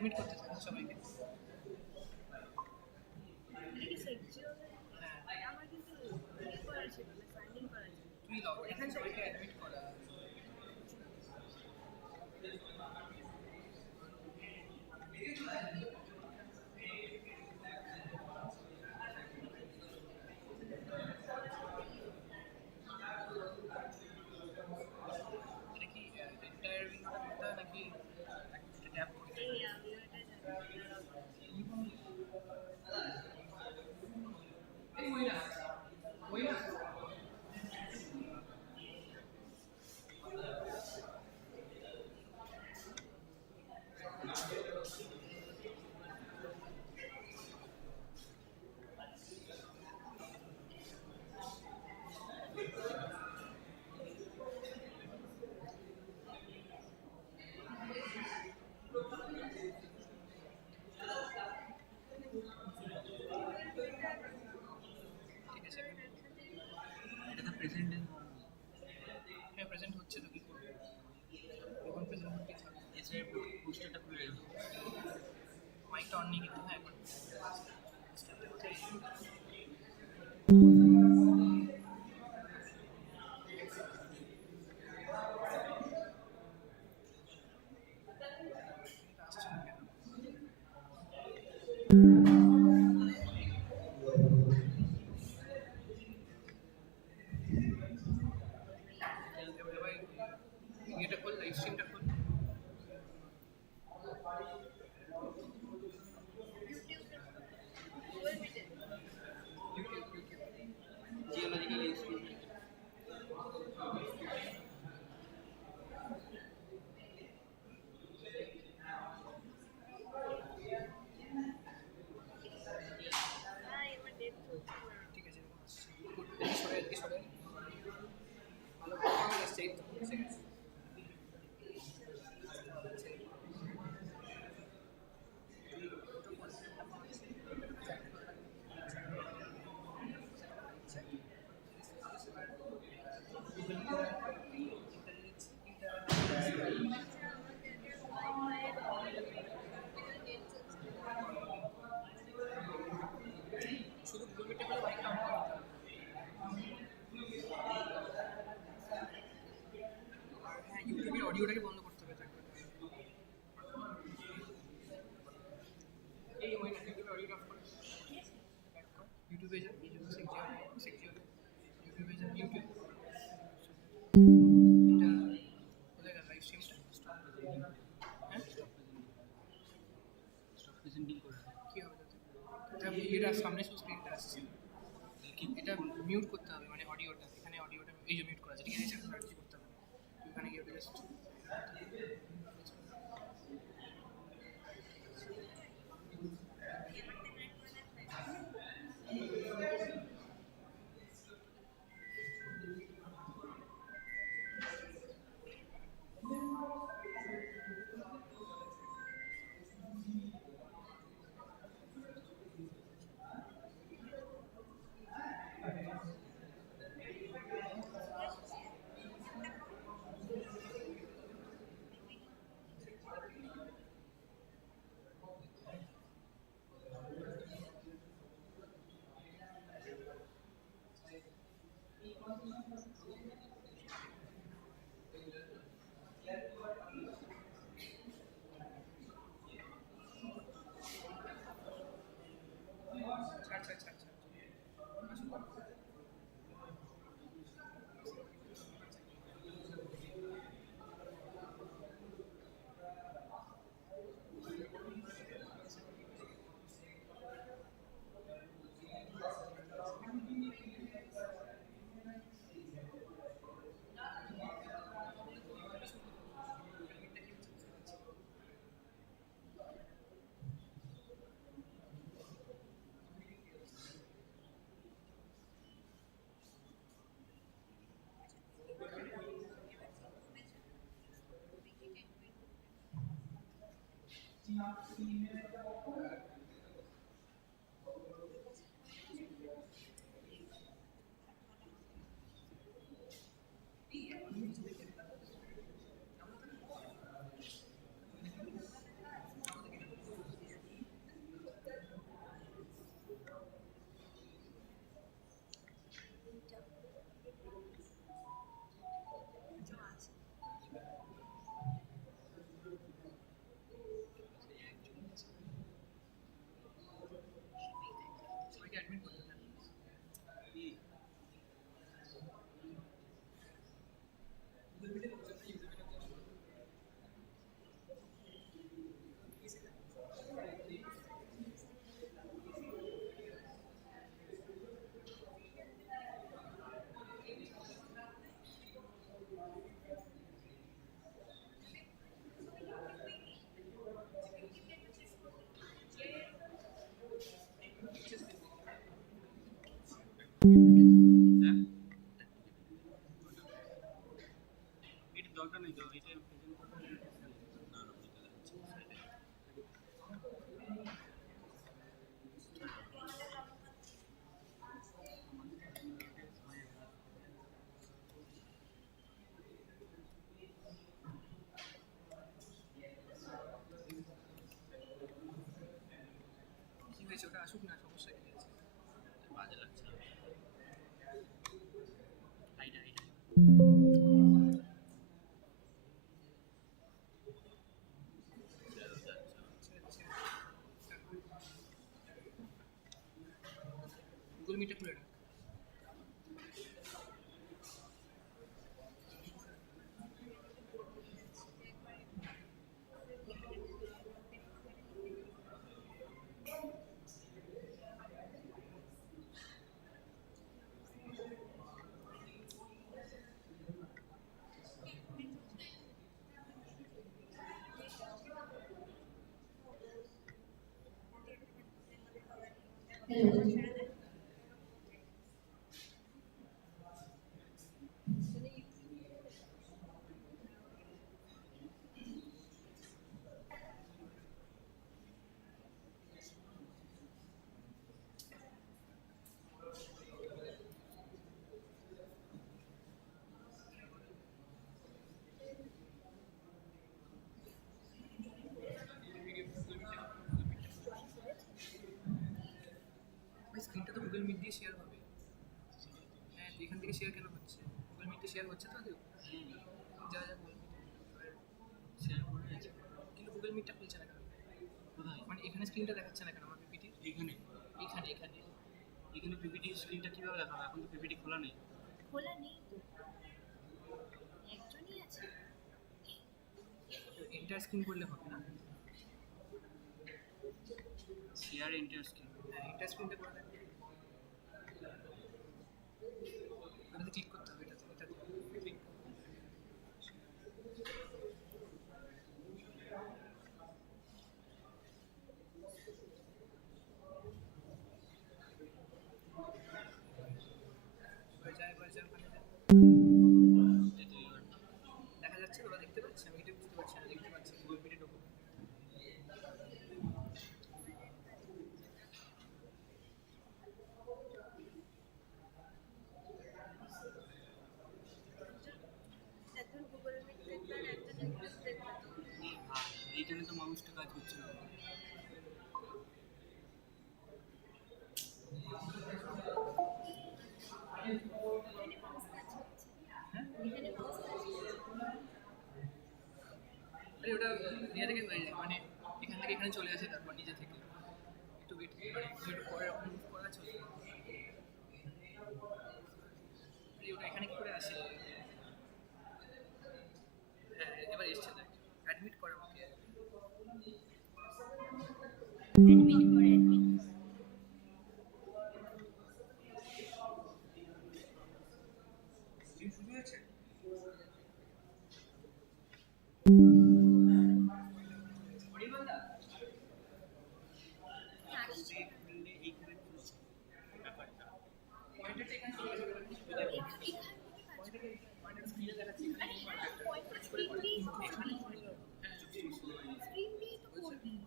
Admit করতে থাকে সবাইকে। তুই লগ এখানে সবাইকে অ্যাডমিট করা। প্রেজেন্ট হচ্ছে তো কি করবে এখন প্রেজেন্ট হচ্ছে এসে পোস্টারটা খুলে দাও মাইকটা অন নেই কিন্তু হ্যাঁ এখন এটা খোল লাইভ স্ট্রিমটা খোল Geological Institute ঠিক আছে সরে ভালো সেভ শুধু গুগল মিটে করে মাইকটা অন করতে হবে হ্যাঁ ইউটিউবের অডিওটাকে বন্ধ করতে হবে এই মনে না ইউটিউবের অডিওটা অফ করে ইউটিউবে যা এই জন্য সেকজিও ইউটিউবে যা ইউটিউব এটা কোথায় গেল লাইভ স্ট্রিমটা হ্যাঁ স্টপ প্রেজেন্টিং করে কি হবে তাতে এটা সামনে শুধু স্ক্রিনটা আসছে এটা মিউট করতে হবে মানে অডিওটা এখানে অডিওটা এই যে মিউট করা আছে ঠিক আছে এটা কিছু করতে হবে এখানে গিয়ে জাস্ট জলটা নেই তো এটা প্রেজেন্ট করতে না না বুঝতে যাচ্ছে কি হয়েছে ওটা আসুক না, সমস্যা কি আছে? বাজে লাগছে হাইটা হাইটা গুগল মিটে খুলে রাখ। স্ক্রিনটা তো গুগল মিট দিয়ে শেয়ার হবে। হ্যাঁ, এখান থেকে শেয়ার কেন হচ্ছে? গুগল মিটে শেয়ার হচ্ছে তো আদৌ? যা যা গুগল শেয়ার করে আছে কিন্তু গুগল মিটটা খুলছে না কেন? কোথায় মানে এখানে স্ক্রিনটা দেখাচ্ছে না কেন আমার পিপিটি? এখানে এখানে এখানে এখানে পিপিটি স্ক্রিনটা কিভাবে দেখাবো এখন তো পিপিটি খোলা নেই খোলা নেই তো, একজনই আছে। এন্টার স্ক্রিন করলে হবে না? শেয়ার এন্টার স্ক্রিন হ্যাঁ, এন্টার স্ক্রিনটা করে দেখ। ওটাতে ক্লিক করতে হবে, এটাতে ক্লিক। এবার যা ওখানে যা। দেখা যাচ্ছে, ওরা দেখতে পাচ্ছে, আমি এটা বুঝতে পারছি না, দেখতে পাচ্ছি গুগল মিটে ঢোকো। একজন গুগল মিট দেখবে আর একজন ইউটিউব দেখবে। এইখানে তো মানুষটা কাজ করছে না আরে ওটা নিজে থেকে হয়ে যায়, মানে এখান থেকে এখানে চলে আসে, তারপর নিজে থেকে একটু ওয়েট, মানে একটু পরে রকম মুভ করা চলে। আরে ওটা এখানে কি করে আসে? হ্যাঁ, এবার এসছে, দেখ অ্যাডমিট করে আমাকে। অ্যাডমিট করে শুরু হয়েছে।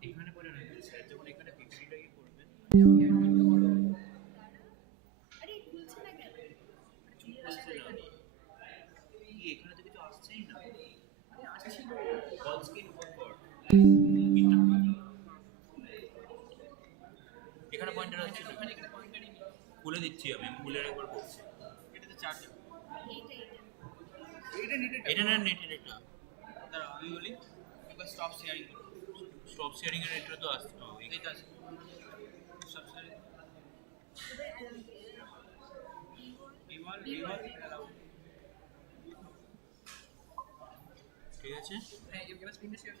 এখানে পরে না স্যার যখন এখানে পিপিটিটাই করবেন আরে খুলছে না কেন? এখানে তো কিছু আসছেই না আসছে কল স্ক্রিন ওপেন কর এখানে পয়েন্টার হচ্ছে না এখানে পয়েন্টারই নেই। খুলে দিচ্ছি আমি খুলে একবার করছি এটাতে চার্জ এইটা নেটের এটা না নেটের এটা দাঁড়া আমি বলি একবার স্টপ শেয়ারিং করো স্টপ শেয়ারিং এর এটা তো আসছে এই তো আছে স্টপ শেয়ারিং বিমল ঠিক আছে হ্যাঁ, এবার স্ক্রিনটা শেয়ার।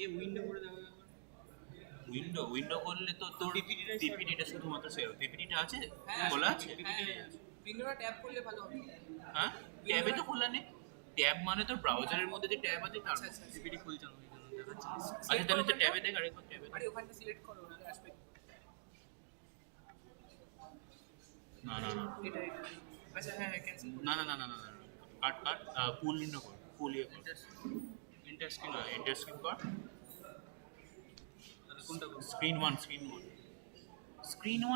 এই উইন্ডো করে দাও উইন্ডো করলে তো তোর পিপিটিটা শুধুমাত্র শেয়ার পিপিটিটা আছে খোলা আছে উইন্ডোটা ট্যাপ করলে ভালো হবে। হ্যাঁ ট্যাবে তো খোলা নেই ট্যাব মানে তোর ব্রাউজারের মধ্যে যে ট্যাব আছে তার আচ্ছা, পিপিটি খুলছে না দেখাচ্ছে আচ্ছা তাহলে তো ট্যাবে দেখ আরেকবার ট্যাবে আরে ওখানটা সিলেক্ট করো, নাহলে আসবে। না না না এটা আচ্ছা, হ্যাঁ হ্যাঁ, ক্যান্সেল। না না না না না না কাট ফুল ইন কর ফুল ইয়ে ইন্টারেস্টিং কর কোনটা স্ক্রিন 1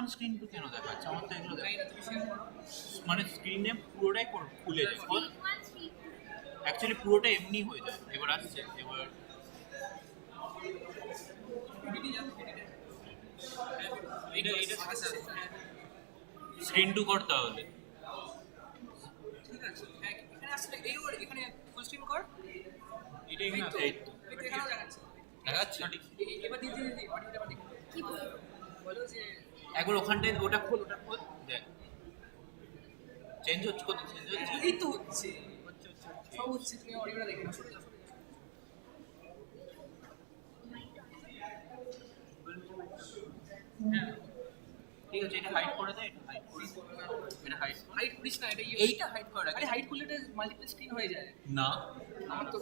স্ক্রিন 2 কেন দেখাচ্ছে আমার তো এগুলো তাই না তুমি শেয়ার করো মানে স্ক্রিনে পুরোটাই খুলে যায় Screen 1, screen 2. অ্যাকচুয়ালি পুরোটা এমনি হয়ে যায় এবার আসছে এবার এটা আচ্ছা স্ক্রিন 2 কর তাহলে ঠিক আছে হ্যাঁ এখানে আসলে এই ওর এখানে ফুল স্ক্রিন কর এটা এখানে আছে এই তো এখানেও দেখাচ্ছে দেখাচ্ছে এবার দিদি অডিওটা এবার দেখো কি বলবো? বলো যে একবার ওখানটায় ওটা খোল দেখ চেঞ্জ হচ্ছে কত চেঞ্জ হচ্ছে এই তো হচ্ছে সব হচ্ছে তুমি অডিওটা দেখে নাও সরে যাও হ্যাঁ ঠিক আছে এটা হাইড করে দে এটা হাইড হাইট করিস না এটা এইটা হাইড করা আরে হাইট করলে এটা মাল্টিপল স্ক্রিন হয়ে যায় না আমার তো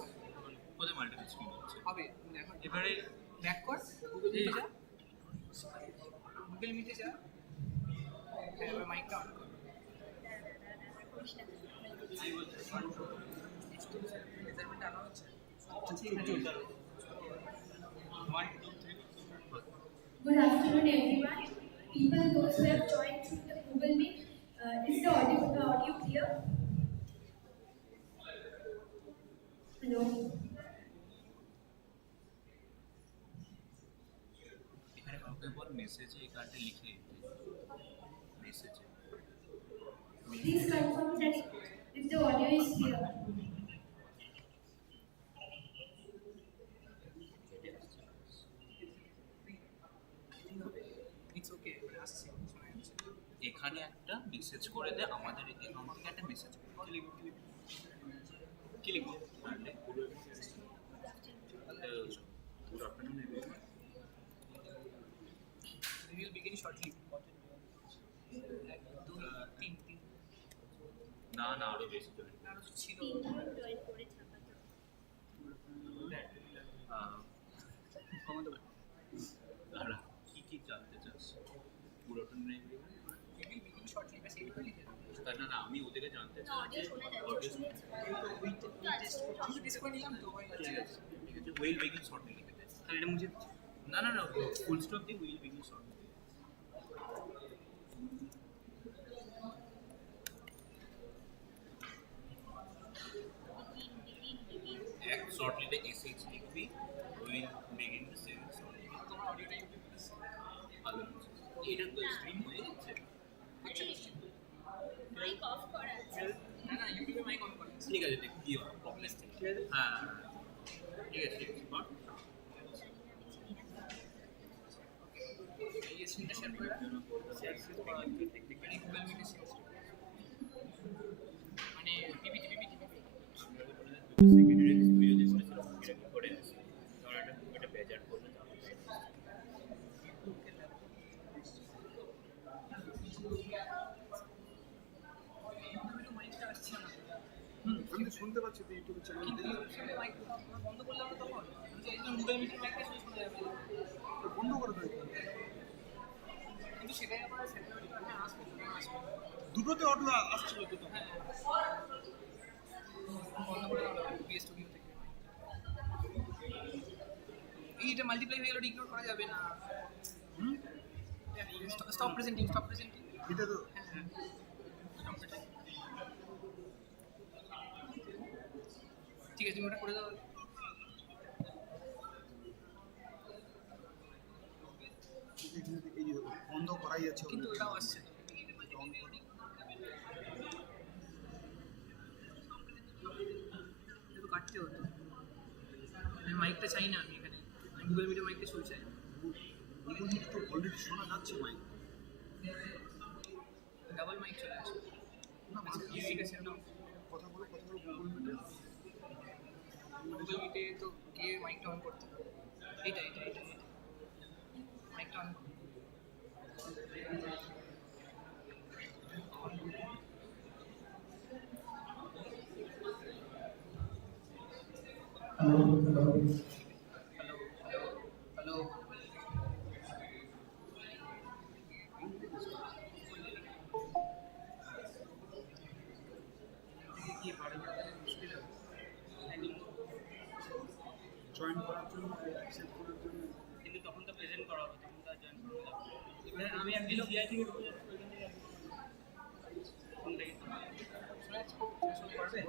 কোথায় মাল্টিপল স্ক্রিন হচ্ছে হবে দেখো এবারে ব্যাক কর গুগল মিটে যা গুগল মিটে যা এবার মাইকটা অন কর মেজারমেন্ট আনা হচ্ছে ঠিক আছে Good afternoon, everyone. People, those who have joined through the Google Meet, is the audio clear? Hello. এখানে কাউকে বল মেসেজে এই কার্ডে লিখে মেসেজে Please confirm that if the audio is clear. It's okay মানে আসছে শোনা যাচ্ছে এখানে একটা মেসেজ করে দে আমাদের অ্যাকাউন্ট থেকে একটা মেসেজ করে কি লিখবো We will begin shortly. তিন না আরো বেশি জয়েন আরো ছিল জয়েন করে ছাপাতে দাঁড়া কি জানতে চাস পুরোটা নেই We will begin shortly. ব্যাস এইটুকু লিখে দাও না আমি ওদেরকে জানতে চাই অডিও শোনা যাচ্ছে শুনেছি আমি তো ডিস করে নিলাম তো ভাই ঠিক আছে উইল বিগিন শর্ট লিখে দে তাহলে এটা মুঝে না ফুল স্টপ দিয়ে উইল বিগিন শর্ট এক শর্টলিতে এসএইচ লিখবি উইল বিগিন দ্য সিরিজ তোমার অডিওটা ইউটিউবে ভালো এটা তো স্ট্রিম হয়ে যাচ্ছে মাইক অফ করা আছে না ইউটিউবে মাইক অন করে ঠিক আছে দেখ কি হবে প্রবলেম হ্যাঁ ঠিক আছে বাট এই স্ক্রিনটা শেয়ার করে শেয়ার মানে গুগল মিটে শেয়ার মানে পিপিটি সেকেন্ডারি ভিডিও যে করেছিলাম এটা কি করে আছে কারণ এটা বেজার করলে মাইকটা আসছে না আমি তো শুনতে পাচ্ছি তো ইউটিউবে চ্যানেল কিন্তু ইউটিউবে মাইক বন্ধ করলাম না তখন একদম গুগল মিটের মাইকটা শোনা যাবে বন্ধ করে দেয় কিন্তু সেটাই আবার সেটাই আসবে দুটোতে অডিও আসছিল তো হ্যাঁ বন্ধ করে দাও পিএস স্টুডিও থেকে এইটা মাল্টিপ্লাই হয়ে গেলে ইগনোর করা যাবে না স্টপ প্রেজেন্টিং এটা তো ঠিক আছে তুমি ওটা করে দাও এই যে বন্ধ করাই আছে কিন্তু ওটাও আসছে তো কাটতে হতো আমি মাইকটা চাই না আমি এখানে আমি গুগল মিটের মাইকটা শুরু চাই গুগল মিট তো অলরেডি শোনা যাচ্ছে মাইক ডাবল মাইক চলে আসে না ঠিক আছে না কথা বলো গুগল মিটে গুগল মিটে তো গিয়ে মাইকটা অন করতে হবে এইটা মাইকটা অন করো হ্যালো কি আমি একদিন জিআই থেকে ঢুকে যাচ্ছি ওইখান থেকে ফোন থেকে শোনা যাচ্ছে? শুনতে পারবে?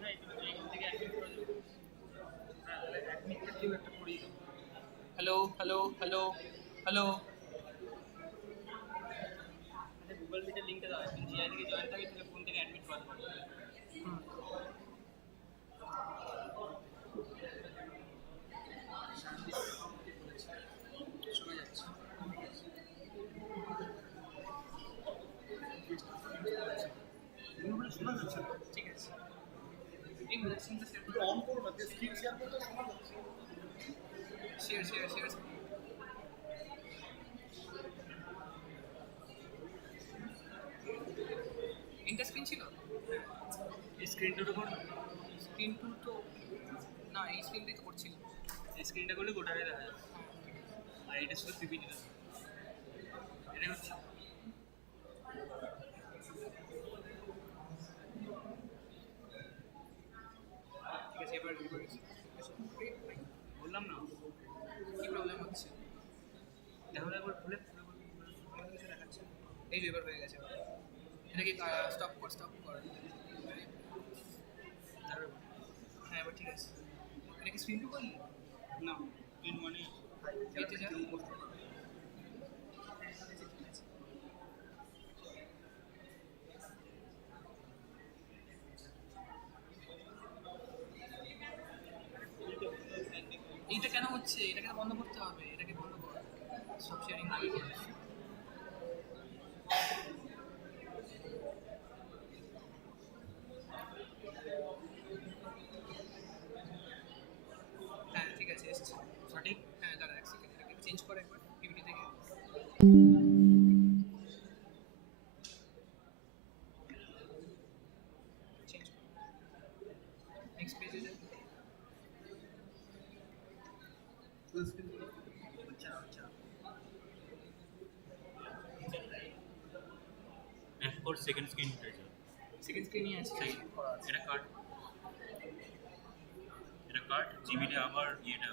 হ্যাঁ এইখান থেকে অ্যাডমিট করে দেবো হ্যাঁ তাহলে অ্যাডমিটটা কেউ একটা করিয়ে দেবো হ্যালো হ্যালো হ্যালো হ্যালো। আচ্ছা গুগল মিটের লিঙ্কটা দাও একদিন জিআই থেকে জয়েন থাকে তাহলে ফোন থেকে অ্যাডমিট করাতে পারবে শোনা যাচ্ছে। শোনা যাচ্ছে না। ঠিক আছে। এই মেডিসিনটা শেয়ার একটু অন করো না, স্ক্রিন শেয়ার করতে শোনা যাচ্ছে। Share share share. Inter screen ছিল? এই স্ক্রিনটা করো স্ক্রিন টু তো না, এই স্ক্রিন দিয়ে তো করছিল। এই স্ক্রিনটা করলে গোটাটাই দেখা যাবে আর এটা শুধু পিপিটিটা এটাই হচ্ছে ঠিক আছে, এবার বললাম না কি প্রবলেম হচ্ছে? দেখো একবার খুলে আমার কিছু দেখাচ্ছে না। এই যে এবার হয়ে গেছে। এটা কি স্টপ কর, স্টপ কর। হ্যাঁ এবার ঠিক আছে। এটা কি স্ক্রিন টু করলি? না তিন মানে এইতে যা। এইটা কেন হচ্ছে? এটাকে তো বন্ধ করতে হবে, এটাকে বন্ধ কর। সব শেয়ারিং করে। হ্যাঁ ঠিক আছে, এসছে। সঠিক হ্যাঁ দাঁড়া এক সেকেন্ড, এটাকে চেঞ্জ করে একবার পিপিটি থেকে। চেঞ্জ কর। নেক্সট পেজে যা। F4 সেকেন্ড স্ক্রিন উঠেছে সেকেন্ড স্ক্রিনই আছে। এটা কাট জিবিটা আবার ইয়েটা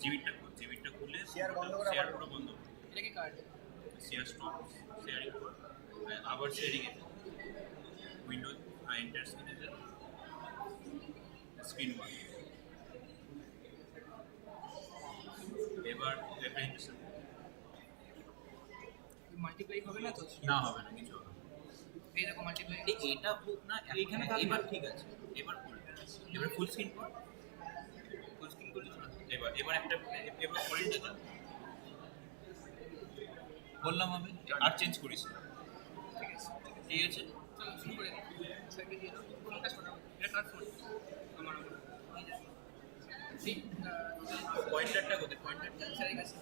জিবিটা খুলে শেয়ার বন্ধ করে শেয়ার আবার পুরো বন্ধ এটা কি কার্ড? শেয়ার স্টপ শেয়ারিং আবার শেয়ারিং উইন্ডো এন্টার স্ক্রিন 1 এবার প্রেজেন্টেশন মাল্টিপ্লাই হবে না তো? না হবে না কিছু হবে না এই দেখো মাল্টিপ্লাই। এটা হোক না এখানে এবার ঠিক আছে এবার ফুল এবার ফুল স্ক্রিন কর ফুল স্ক্রিন করলে এবার একটা এবার পয়েন্ট আছে বললাম আমি আর চেঞ্জ করিস না ঠিক আছে, ঠিক আছে চলো শুরু করে দিই। স্যারকে দিয়ে দাও। ফোনটা শোনাও। এটা কার ফোন? আমার। ঠিক পয়েন্টারটা কোথায় পয়েন্টারটা স্যারের কাছে।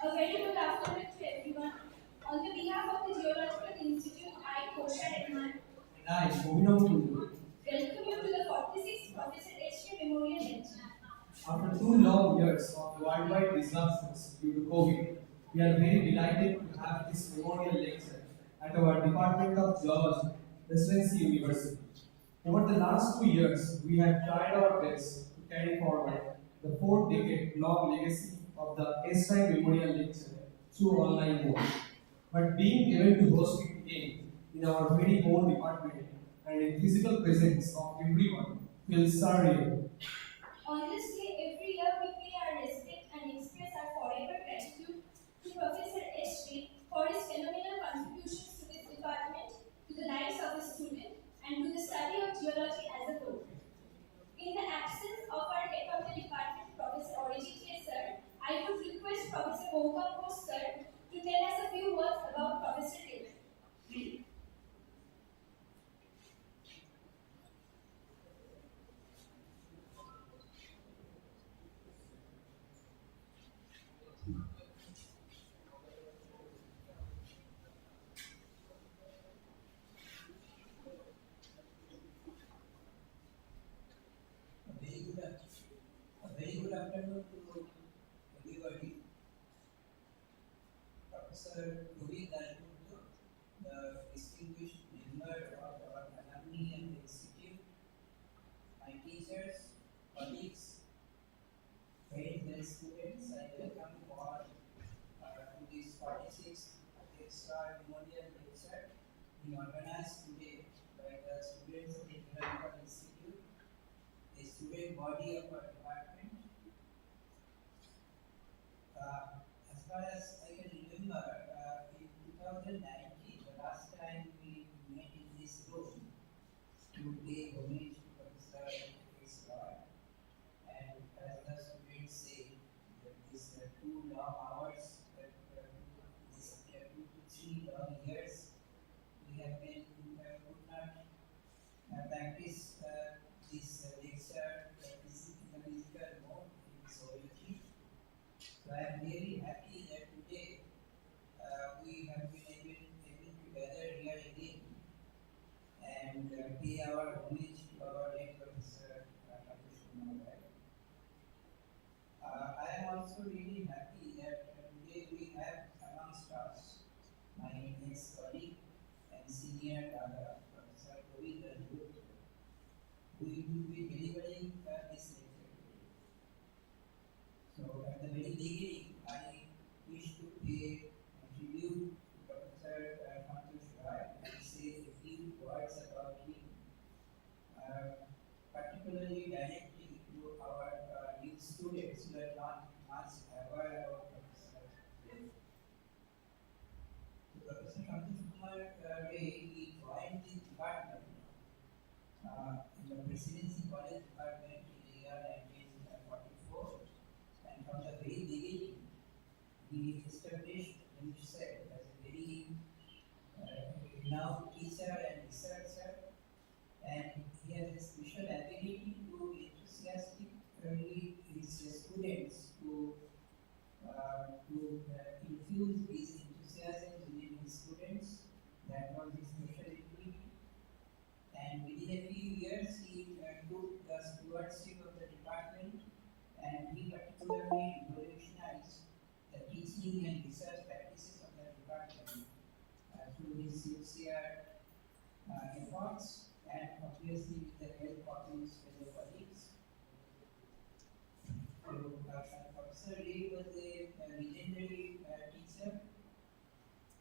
A very good afternoon to everyone. On the behalf of the Geological Institute, I, Kosha Rahman, Right, moving on to welcome you to the 46th Professor H.K. Memorial Lecture. after 2 long years of worldwide disasters due to COVID, we are very delighted to have this memorial lecture at our Department of Geology, Presidency University. Over the last 2 years, we have tried our best to carry forward the 4-decade-long legacy of the S.I. Memorial Lecture through online mode. But being able to host it again in our very own department and in physical presence of everyone will serve you. On this day, every year we pay our respect and express our forever gratitude to Professor S. Sri for his phenomenal contributions to this department, to the lives of his students, and to the study of geology as a whole. In the absence of our head of the department, Professor Orijit sir, I would request Professor Durgapur sir to tell us a few words about Professor Ray. A very good afternoon to everybody. Professor Prabir Dasgupta, the distinguished member of our alumni and the institute, my teachers, colleagues, friends and students, I welcome you all to this 46th extra memorial lecture being organized today by the students of the Geological Institute, a student body of our department. As far as I can remember, in 2019, the last time we met in this room to pay homage to Professor S. Lord, and as the students say, that these 2 long hours, this 2 to 3 long years, we have been could not practice this lecture in the physical mode in zoology. So I am really happy that today we have been able to gather here again and pay our homage to our late Professor Prabir. I am also really happy that today we have amongst us my ex-colleague and senior Professor Prabir Dasgupta, who will be delivering this lecture today. So at the very beginning, I wish to pay tribute to Professor Roy and say a few words about him, particularly directly to our youth students who are not much aware about Professor Ray. So Professor Ray, he joined this department in the Presidency College department in the year 1944, and from the very beginning, he established himself as a very renowned teacher and researcher, and he has a special ability to enthusiastically his students to infuse his enthusiasm within his students. That was his special ability. And within a few years, he took the stewardship of the department, and he particularly revolutionized the teaching and research practices of the department through his sincere efforts and obviously with the help of his fellow colleagues. So, Professor Ray was a legendary teacher,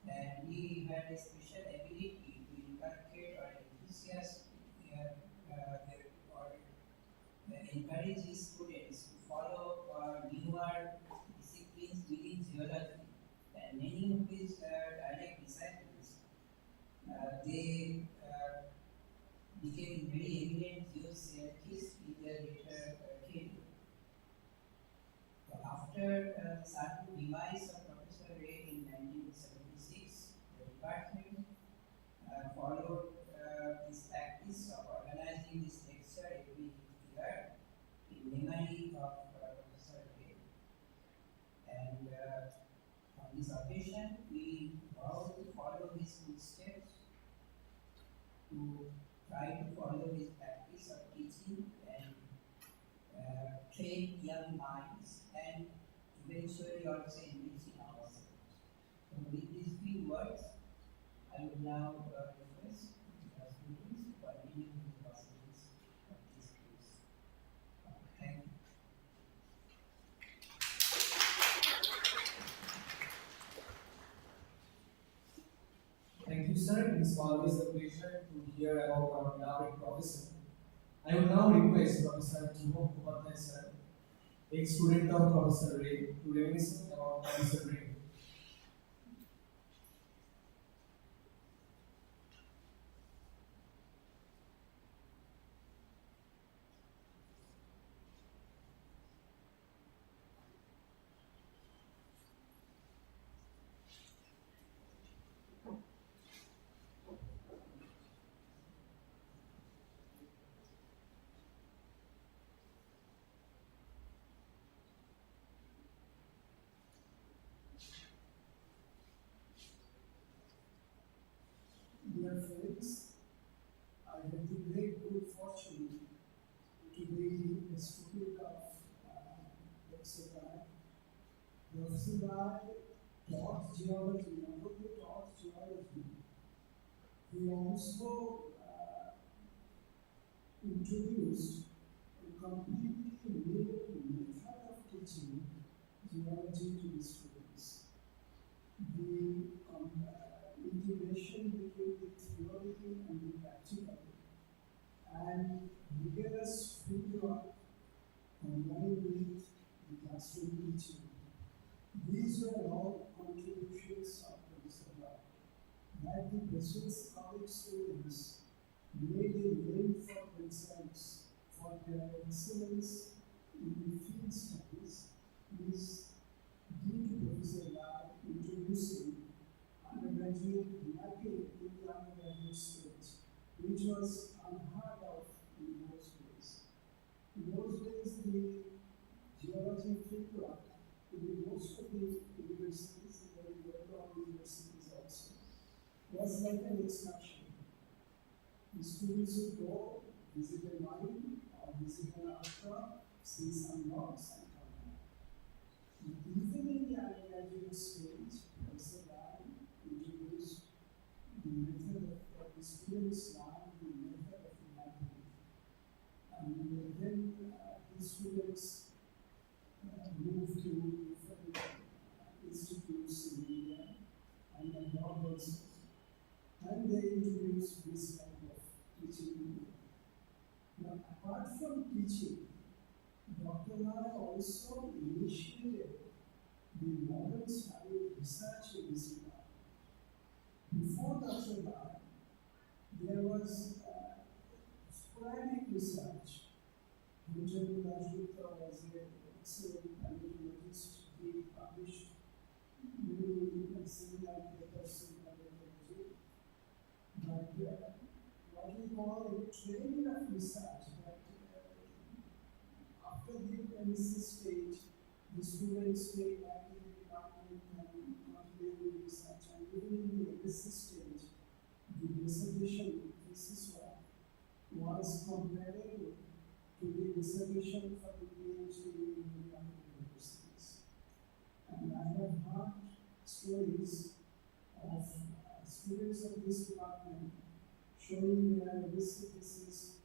and he had a special ability to inculcate or encourage his students to follow newer disciplines within geology. And many of his direct disciples, they became very eminent geoscientists in their later career. After the sudden demise of Professor Ray in 1976, the department followed this practice of organizing this lecture every year in memory of Professor Ray. And on this occasion, we vow to follow his footsteps, to try to follow his practice of teaching and train young minds, and eventually also enriching ourselves. So with these few words, I would now request the students to continue with the proceedings of this course. Thank you. Thank you, sir. It is always a pleasure to hear about our beloved professor. I would now request Professor Durgapur sir, ex-student of Professor Ray, to reminisce about Professor Ray. Dear friends, I have the great good fortune to be a student of Professor Rai. Professor Rai taught geology, not only taught geology, he also introduced a completely new method of teaching geology to the students. The integration between the theory and the practical and rigorous fieldwork combined with the classroom teaching. These were all contributions of Professor Rai. That the Presidency College students made a name for themselves for their excellence in the field studies is due to Professor Rai introducing undergraduate mapping in the undergraduate stage, which was unheard of in those days. In those days, the geology fieldwork in most of the universities, very well-known universities also, was like an excursion. The students would go, visit a mine, or visit an earth-from, see some rocks, and come back. Even in the undergraduate stage, Professor Rai introduced the method that the students learn, the method of mapping. And then the students moved to different institutes in India and abroad also. And they introduced this kind of teaching. Now, apart from teaching, Dr. Rai also initiated the modern study of research in this department. Before Dr. Rai, there was sporadic research. Prabir Dasgupta was an excellent paleontologist. He published many similar papers in paleontology. But what we call a trend of research, that after the premises stage, the students stay back in the department and continue with research. And even in the MSc stage, the dissertation thesis work was comparable to the dissertation for the PhD in many other universities. And I have heard stories of students of this department showing their MSc thesis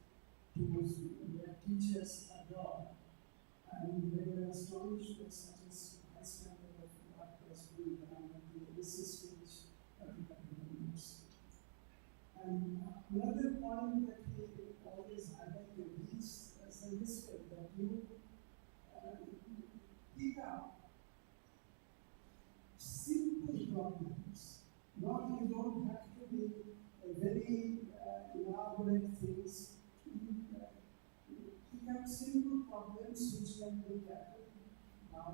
to their teachers abroad, and they were astonished at such a high standard of work was being done at the MSc stage at the university. And another point that he always highlighted, he suggested that you pick up simple problems. Not, you don't have to be a very elaborate things. Pick up simple problems which can be tackled by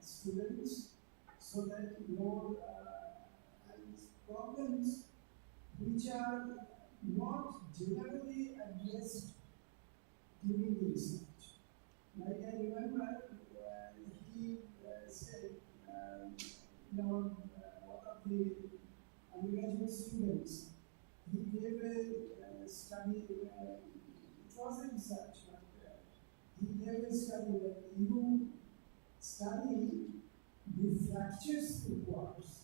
students, so that your problems which are not generally addressed during the research. Like I remember he said, one of the undergraduate students, he gave a study, it was a research, but he gave a study that you study the fractures in quartz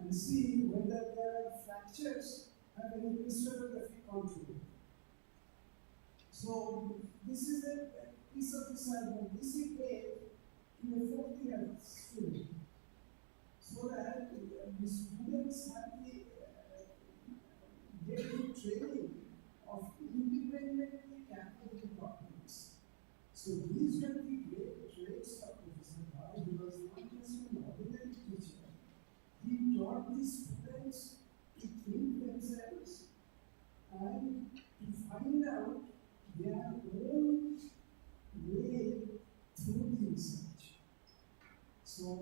and see whether their fractures have any crystallographic control. So this is a piece of research, this he gave to a fourth year student, so that the students have the daily training of independently So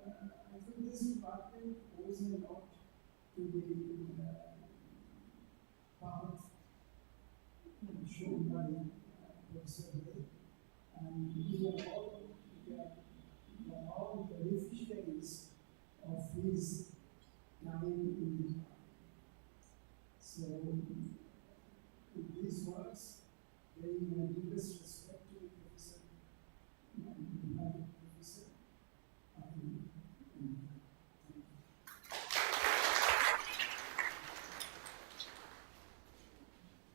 I think this department owes a lot to the path shown by Professor Ray. And we are all beneficiaries of his time in the department. So, with these words, paying my deepest respect to the professor, my beloved professor, I thank you.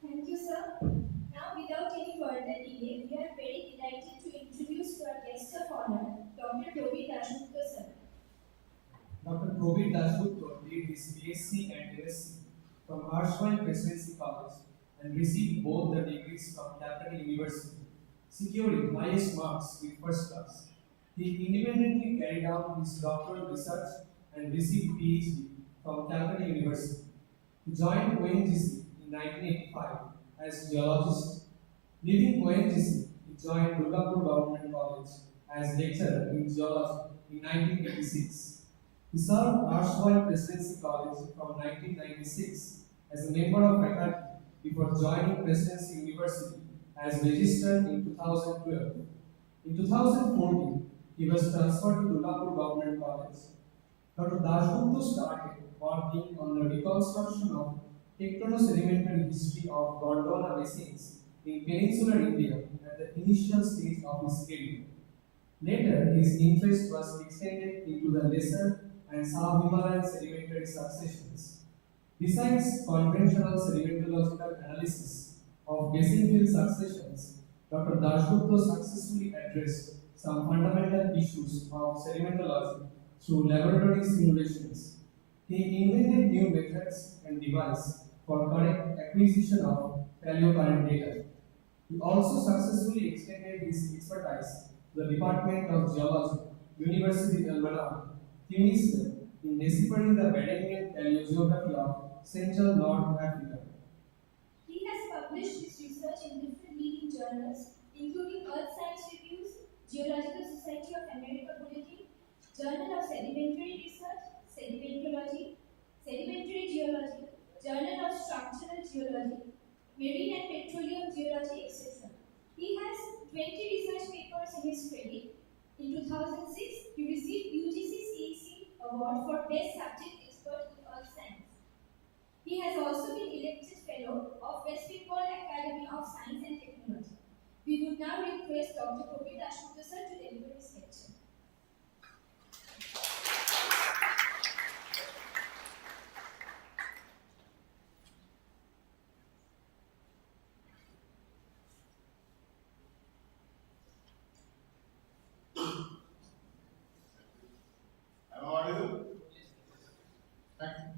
Thank you, sir. Now, without any further delay, we are very delighted to introduce to our guest of honor, Dr. Prabir Dasgupta, sir. Dr. Prabir Dasgupta did his BSc and MSc from Presidency College and received both the degrees from Calcutta University, securing highest marks with first class. He independently carried out his doctoral research and received PhD from Calcutta University. He joined ONGC in 1985 as geologist. Leaving ONGC, he joined Durgapur Government College as lecturer in geology in 1986. He served erstwhile Presidency College from 1996 as a member of faculty before joining Presidency University as registered in 2012. In 2014, he was transferred to Durgapur Government College. Dr. Dasgupta started working on the reconstruction of tectono-sedimentary history of Gondwana basins in peninsular India at the initial stage of his career. Later, his interest was extended into the Lesser and Himalayan sedimentary successions. Besides conventional sedimentological analysis of basin-fill successions, Dr. Dasgupta successfully addressed some fundamental issues of sedimentology through laboratory simulations. He invented new methods and devices for correct acquisition of paleocurrent data. He also successfully extended his expertise to the Department of Geology, University of Lebanon, Tunisia, in deciphering the Bedouin paleogeography of Central North Africa. He has published his research in different leading journals, including Earth Science Reviews, Geological Society of America Bulletin, Journal of Sedimentary Research, Sedimentology, Sedimentary Geology, Journal of Structural Geology, Marine and Petroleum Geology, etc. He has 20 research papers in his credit. In 2006, he received UGC CEC Award for Best Subject Expert in Earth Science. He has also been elected Fellow of West Bengal Academy of Science and Technology. We would now request Dr. Prabir Dasgupta sir to deliver his lecture. Am I audible? Thank you.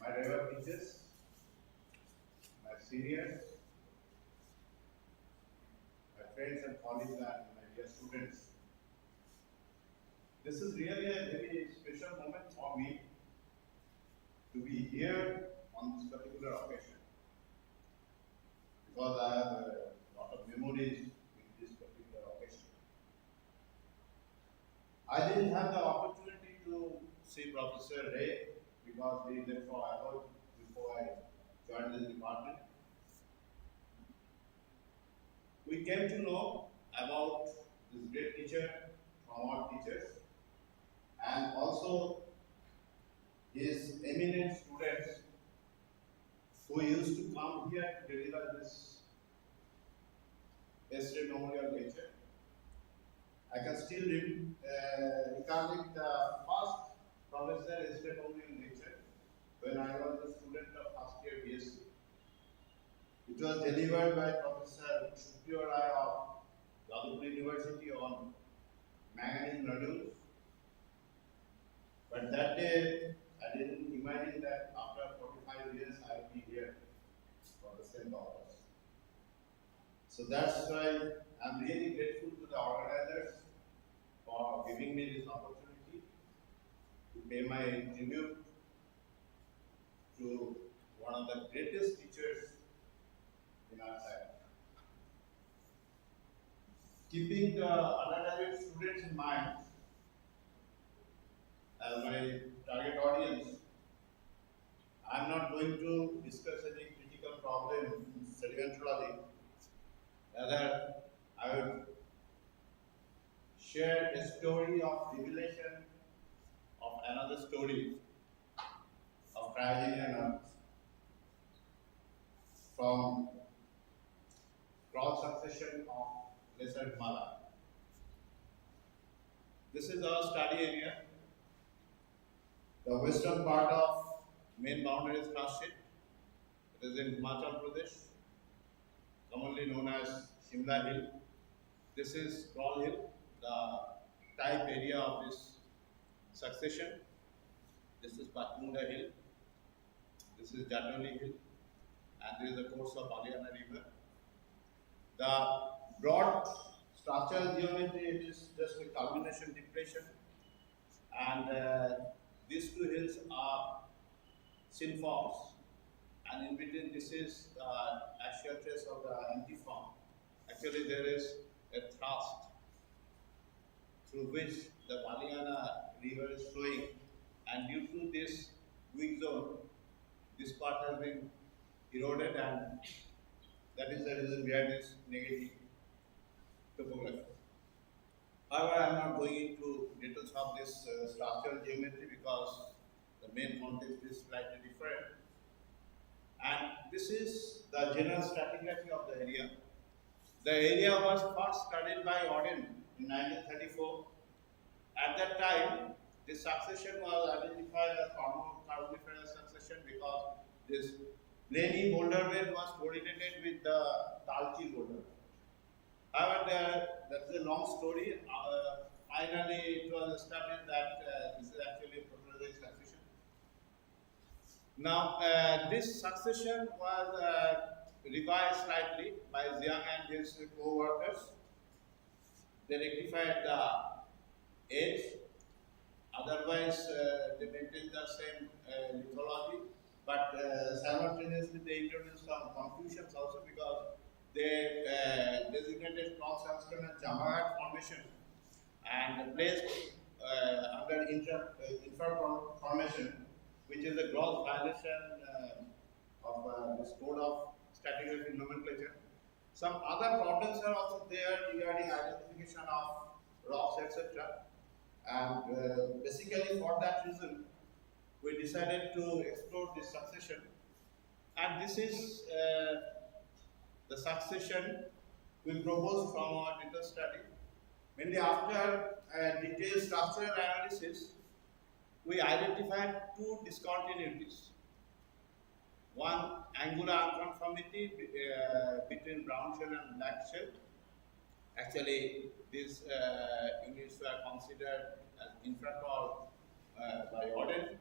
My dear teachers, my seniors, my friends and colleagues, and my dear students, this is really a very special moment for me to be here on this particular occasion because I have a lot of memories with this particular occasion. I didn't have the opportunity to see Professor Ray because he left for abroad before I joined this department. We came to know about this great teacher from our teachers and also his eminent students who used to come here to deliver this Lesser Memorial lecture. I can still recollect the first Professor Lesser Memorial lecture when I was a student of first year BSc. It was delivered by Professor Prabir of Durgapur University on manganese nodules. But that day, I didn't imagine that after 45 years I will be here for the same purpose. So that's why I'm really grateful to the organizers for giving me this opportunity to pay my tribute to one of the greatest teachers in our time. Keeping the undergraduate students in mind as my target audience, I am not going to discuss any critical problem in sedimentology. Rather, I will share a story of revelation of another story of Cryogenian Earth from cross succession of Lesser Himalayan. This is our study area. The western part of main boundary is Kashmir. It is in Himachal Pradesh, commonly known as Shimla Hill. This is Krol Hill, the type area of this succession. This is Patmunda Hill. This is Jatoli Hill. And this is the course of Aliana River. The broad structural geometry, it is just a culmination depression. And these two hills are synforms. And in between, this is the axial trace of the antiform. Actually, there is a thrust through which the Paliana river is flowing, and due to this weak zone, this part has been eroded, and that is the reason behind this negative topography. However, I am not going into details of this structural geometry because the main context is slightly different. And this is the general stratigraphy of the area. The area was first studied by Auden in 1934. At that time, this succession was identified as carboniferous succession because this Blaney boulder bed was coordinated with the Talchi boulder. However, that's a long story. Finally, it was established that this is actually a proterozoic succession. Now, this succession was revised slightly by Jiang and his co-workers. They rectified the age. Otherwise, they maintained the same lithology, but simultaneously they introduced some confusions also because they designated cross sandstone and Jamaat formation and placed under infra formation, which is a gross violation of this code of stratigraphic nomenclature. Some other problems are also there regarding identification of rocks, etc. And basically, for that reason, we decided to explore this succession. And this is the succession we proposed from our detailed study. Mainly after detailed structural analysis, we identified two discontinuities. One, angular unconformity between brown shell and black shell. Actually, these units were considered as infrakrol by Auden,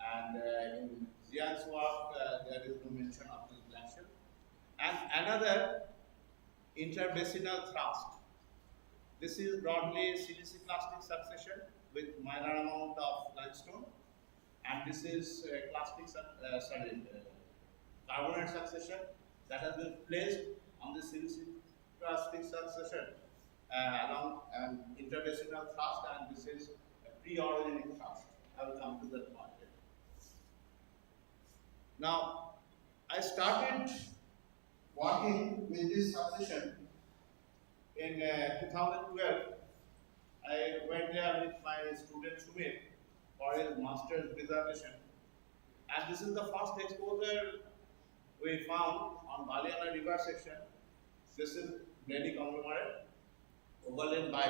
and in Xian's work, there is no mention of this black shell. And another, interbasinal thrust. This is broadly siliciclastic succession with minor amount of limestone, and this is carbonate succession that has been placed on the siliciclastic succession along an interbasinal thrust, and this is a pre-orogenic thrust. I will come to that point later. Now, I started working with this succession in 2012. I went there with my student Sumit for his master's dissertation, and this is the first exposure we found on Baliana river section. This is Blaney conglomerate overlaid by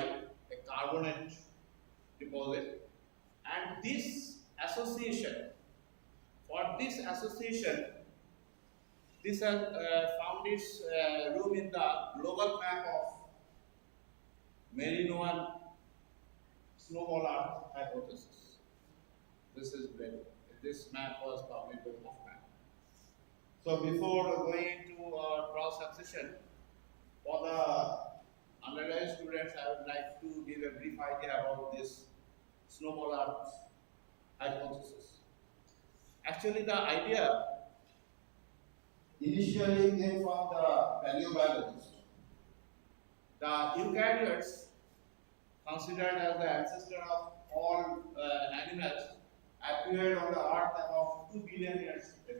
a carbonate deposit, and this association, this has found its room in the global map of Merino snowball hypothesis. This is Blaney. This map was published by Prof. So before going into cross succession, for the undergraduate students, I would like to give a brief idea about this snowball hypothesis. Actually, the idea initially came from the paleobiologists. The eukaryotes, considered as the ancestor of all animals, appeared on the earth about 2 billion years ago.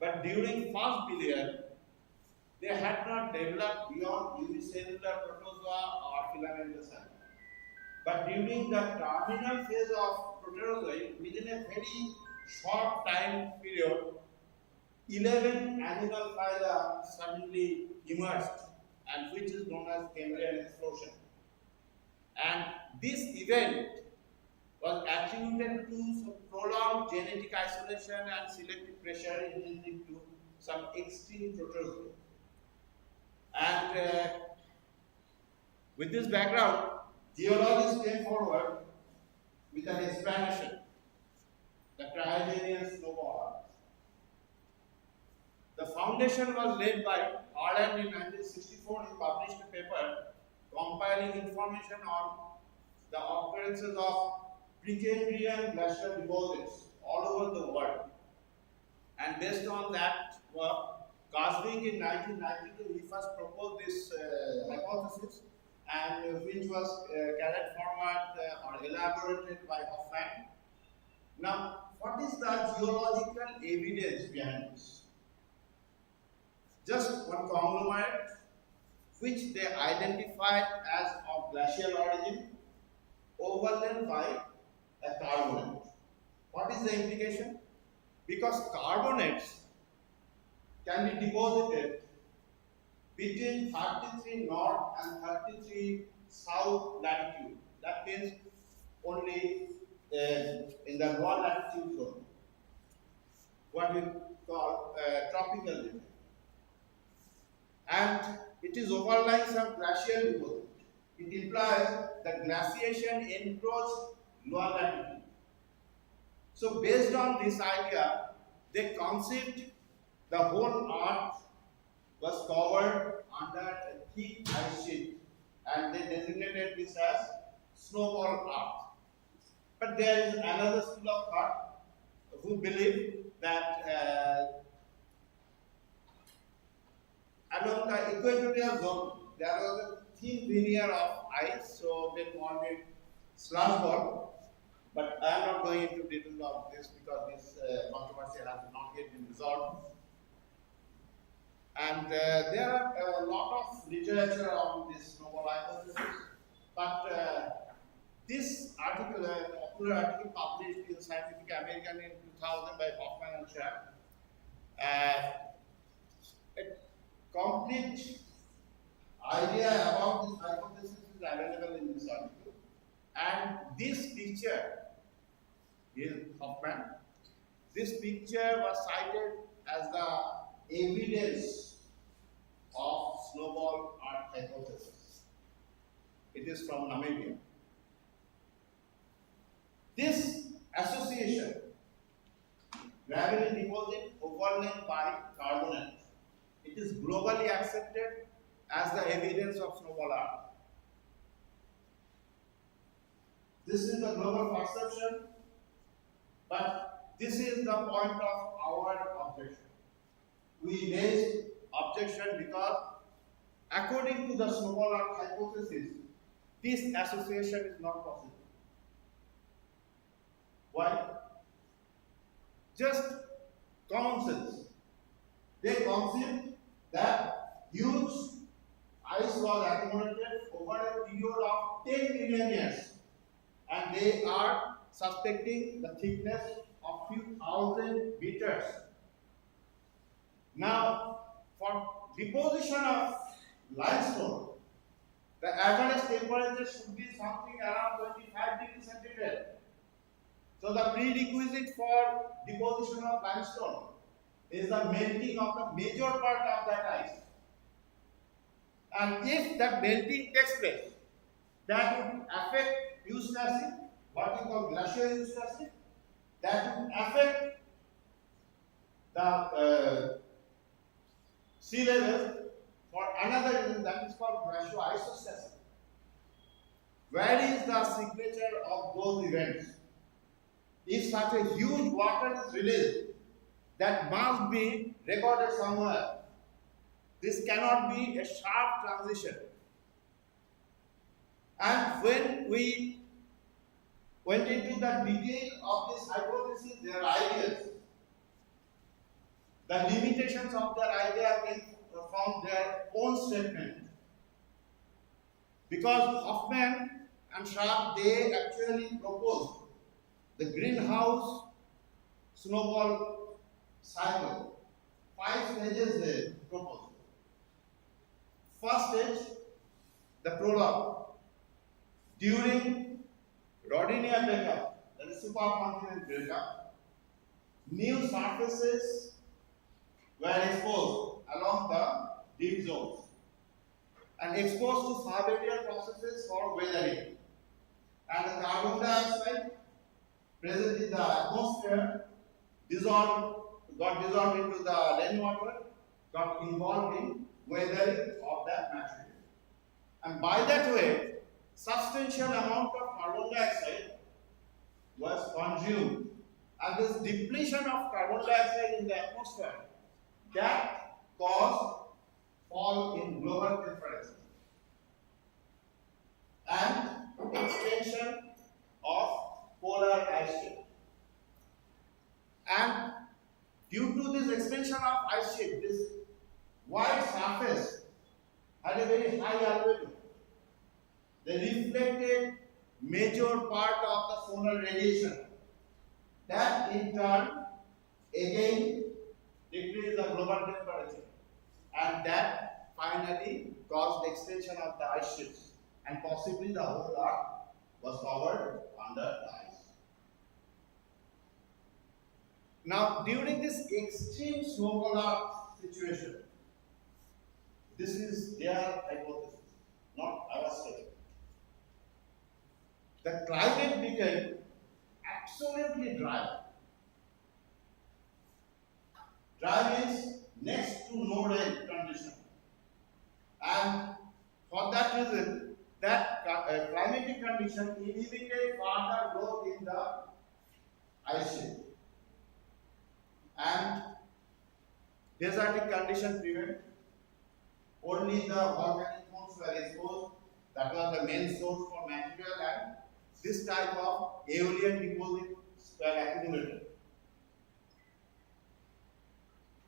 But during first billion, they had not developed beyond unicellular protozoa or filamentous saga. But during the terminal phase of Proterozoic, within a very short time period, 11 animal phyla suddenly emerged, and which is known as Cambrian explosion. And this event was attributed to some prolonged genetic isolation and selective pressure leading to some extreme proterozoa. And with this background, geologists came forward with an explanation, the Cryogenian snowball. The foundation was laid by Harland in 1964. He published a paper compiling information on the occurrences of Precambrian glacial deposits all over the world. And based on that work, Gosling in 1992, he first proposed this hypothesis, and which was carried forward or elaborated by Hoffman. Now, what is the geological evidence behind this? Just one conglomerate which they identified as of glacial origin, overlain by a carbonate. What is the implication? Because carbonates can be deposited between 33 north and 33 south latitude. That means only in the lower latitude zone, what we call tropical region. And it is overlying some glacial deposit. It implies that glaciation encroached lower latitude. So based on this idea, they conceived the whole earth was covered under a thick ice sheet, and they designated this as snowball earth. But there is another school of thought who believe that along the equatorial zone there was a thin veneer of ice, so they called it slush ball. But I am not going into details of this because this controversy has not yet been resolved. And there are a lot of literature on this snowball hypothesis, but this article, a popular article published in Scientific American in 2000 by Hoffman and Schaap, a complete idea about this hypothesis is available in this article. And this picture is Hoffman. This picture was cited as the evidence of snowball earth hypothesis. It is from Namibia. This association, gravity deposit overlain by carbonate, it is globally accepted as the evidence of snowball earth. This is the global perception, but this is the point of our objection. We raised objection because according to the snowball earth hypothesis, this association is not possible. Why? Just common sense. They conceived that huge ice was accumulated over a period of 10 million years, and they are suspecting the thickness of few thousand meters. Now, for deposition of limestone, the average temperature should be something around 25 degrees centigrade. So the prerequisite for deposition of limestone is the melting of the major part of that ice. And if that melting takes place, that would affect use acid, what we call glacial use acid, that would affect the sea level for another reason, that is called glacioisostasis. Where is the signature of those events? if such a huge water is released, that must be recorded somewhere. This cannot be a sharp transition. And when we went into the detail of this hypothesis, their ideas, the limitations of their idea came from their own statement. Because Hoffman and Sharp, they actually proposed the greenhouse snowball cycle. 5 stages they proposed. First stage, the prologue. During Rodinia breakup, that is supercontinent breakup, new surfaces were exposed along the deep zones and exposed to subaerial processes for weathering. And the carbon dioxide present in the atmosphere got dissolved into the rainwater, got involved in weathering of that material. And by that way, substantial amount of carbon dioxide was consumed. And this depletion of carbon dioxide in the atmosphere, that caused fall in global temperature and extension of polar ice sheet. And due to this extension of ice sheet, this wide surface had a very high albedo. They reflected major part of the solar radiation. That in turn again decreased the global temperature, and that finally caused the extension of the ice sheets, and possibly the whole Earth was covered under the ice. Now, during this extreme snowpolar situation, this is their hypothesis, not our study. The climate became absolutely dry. Dry means next to no rain condition. And for that reason, that climatic condition inhibited further growth in the ice sheet. And desertic condition prevailed. Only the volcanic cones were exposed. That was the main source for material, and this type of aeolian deposits were accumulated.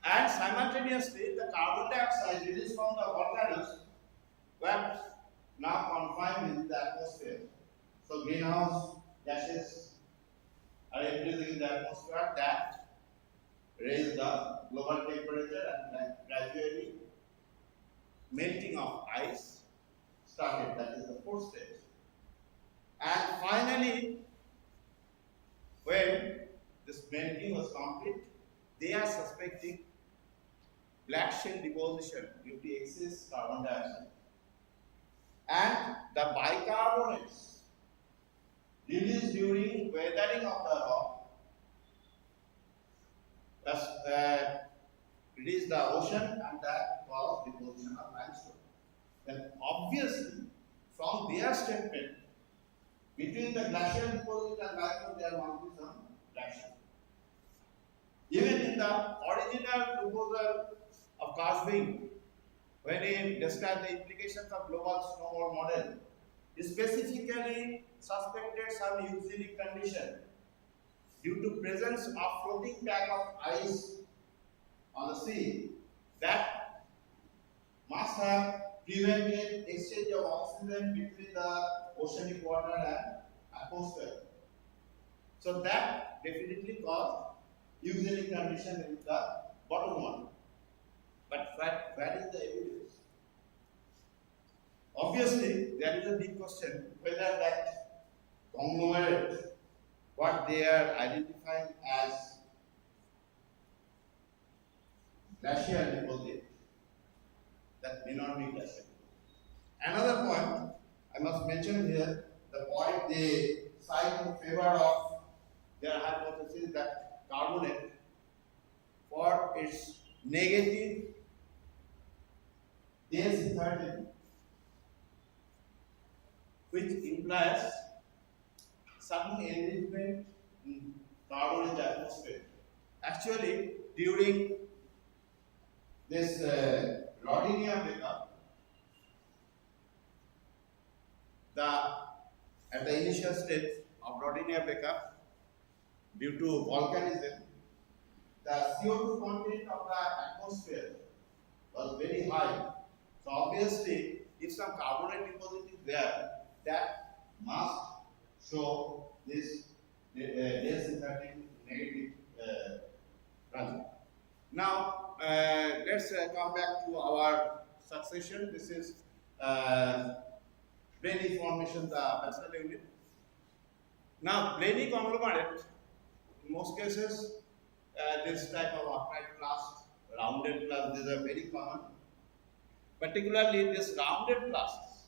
And simultaneously, the carbon dioxide released from the volcanoes were now confined within the atmosphere. So greenhouse gases are increasing in the atmosphere, that raise the global temperature, and gradually melting of ice started. That is the fourth stage. And finally, when this melting was complete, they are suspecting black shell deposition due to excess carbon dioxide. And the bicarbonates released during weathering of the rock released the ocean, and that caused deposition of limestone. Then obviously, from their statement, between the glacial deposit and limestone, there must be some reaction. Even in the original proposal of Carswing, when he described the implications of global snowball model, he specifically suspected some eugenic condition due to presence of floating pack of ice on the sea that must have prevented exchange of oxygen between the oceanic water and atmosphere. So that definitely caused eugenic condition in the bottom one. But where is the evidence? Obviously, there is a big question whether that conglomerate, what they are identifying as glacial deposit, that may not be glacial. Another point I must mention here, the point they cite in favor of their hypothesis that carbonate, for its negative density 13, which implies some enrichment carbon in the atmosphere. Actually, during this Rodinia breakup, at the initial stage of Rodinia breakup, due to volcanism, the CO2 content of the atmosphere was very high. So obviously, if some carbonate deposit is there, that must show this synthetic negative transit. Now, let's come back to our succession. This is Blaney formation, the basal unit. Now, Blaney conglomerate, in most cases, this type of upright clast, rounded clast, these are very common. Particularly this rounded clasts,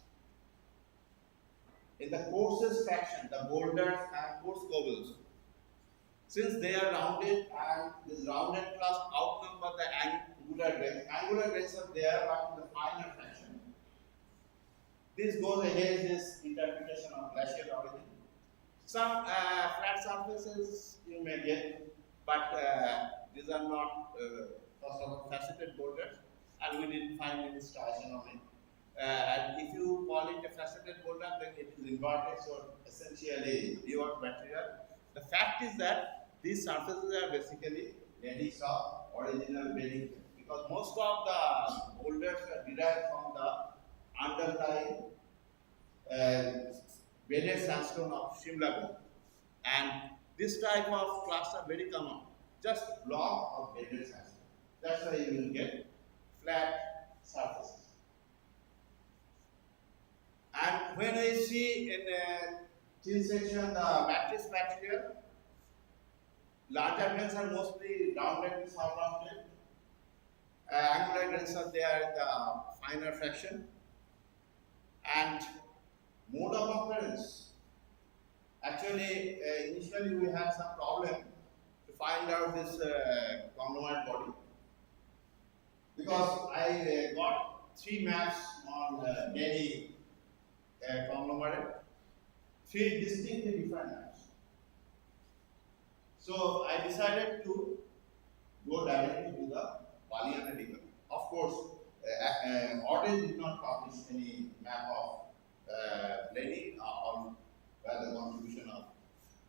in the coarsest fraction, the boulders and coarse cobbles, since they are rounded and this rounded clast outnumber the angular grains are there but in the finer fraction. This goes against this interpretation of glacial origin. Some flat surfaces you may get, but these are not first of all faceted boulders, and we didn't find any striation on it. And if you call it a faceted boulder, then it is inverted, so essentially pure material. The fact is that these surfaces are basically ledges of original bedding, because most of the boulders are derived from the underlying bedded sandstone of Shimla group, and this type of clasts are very common. Just block of bedded sandstone. That's why you will get flat surfaces. And when we see in a thin section the matrix material, larger grains are mostly rounded to sub-rounded. Angular grains are there in the finer fraction. And mode of occurrence. Actually, initially we had some problem to find out this conglomerate body, because I got 3 maps on Delhi conglomerate, 3 distinctly different maps. So I decided to go directly to the Bali analytical. Of course, Audit did not publish any map of Lenny or the contribution of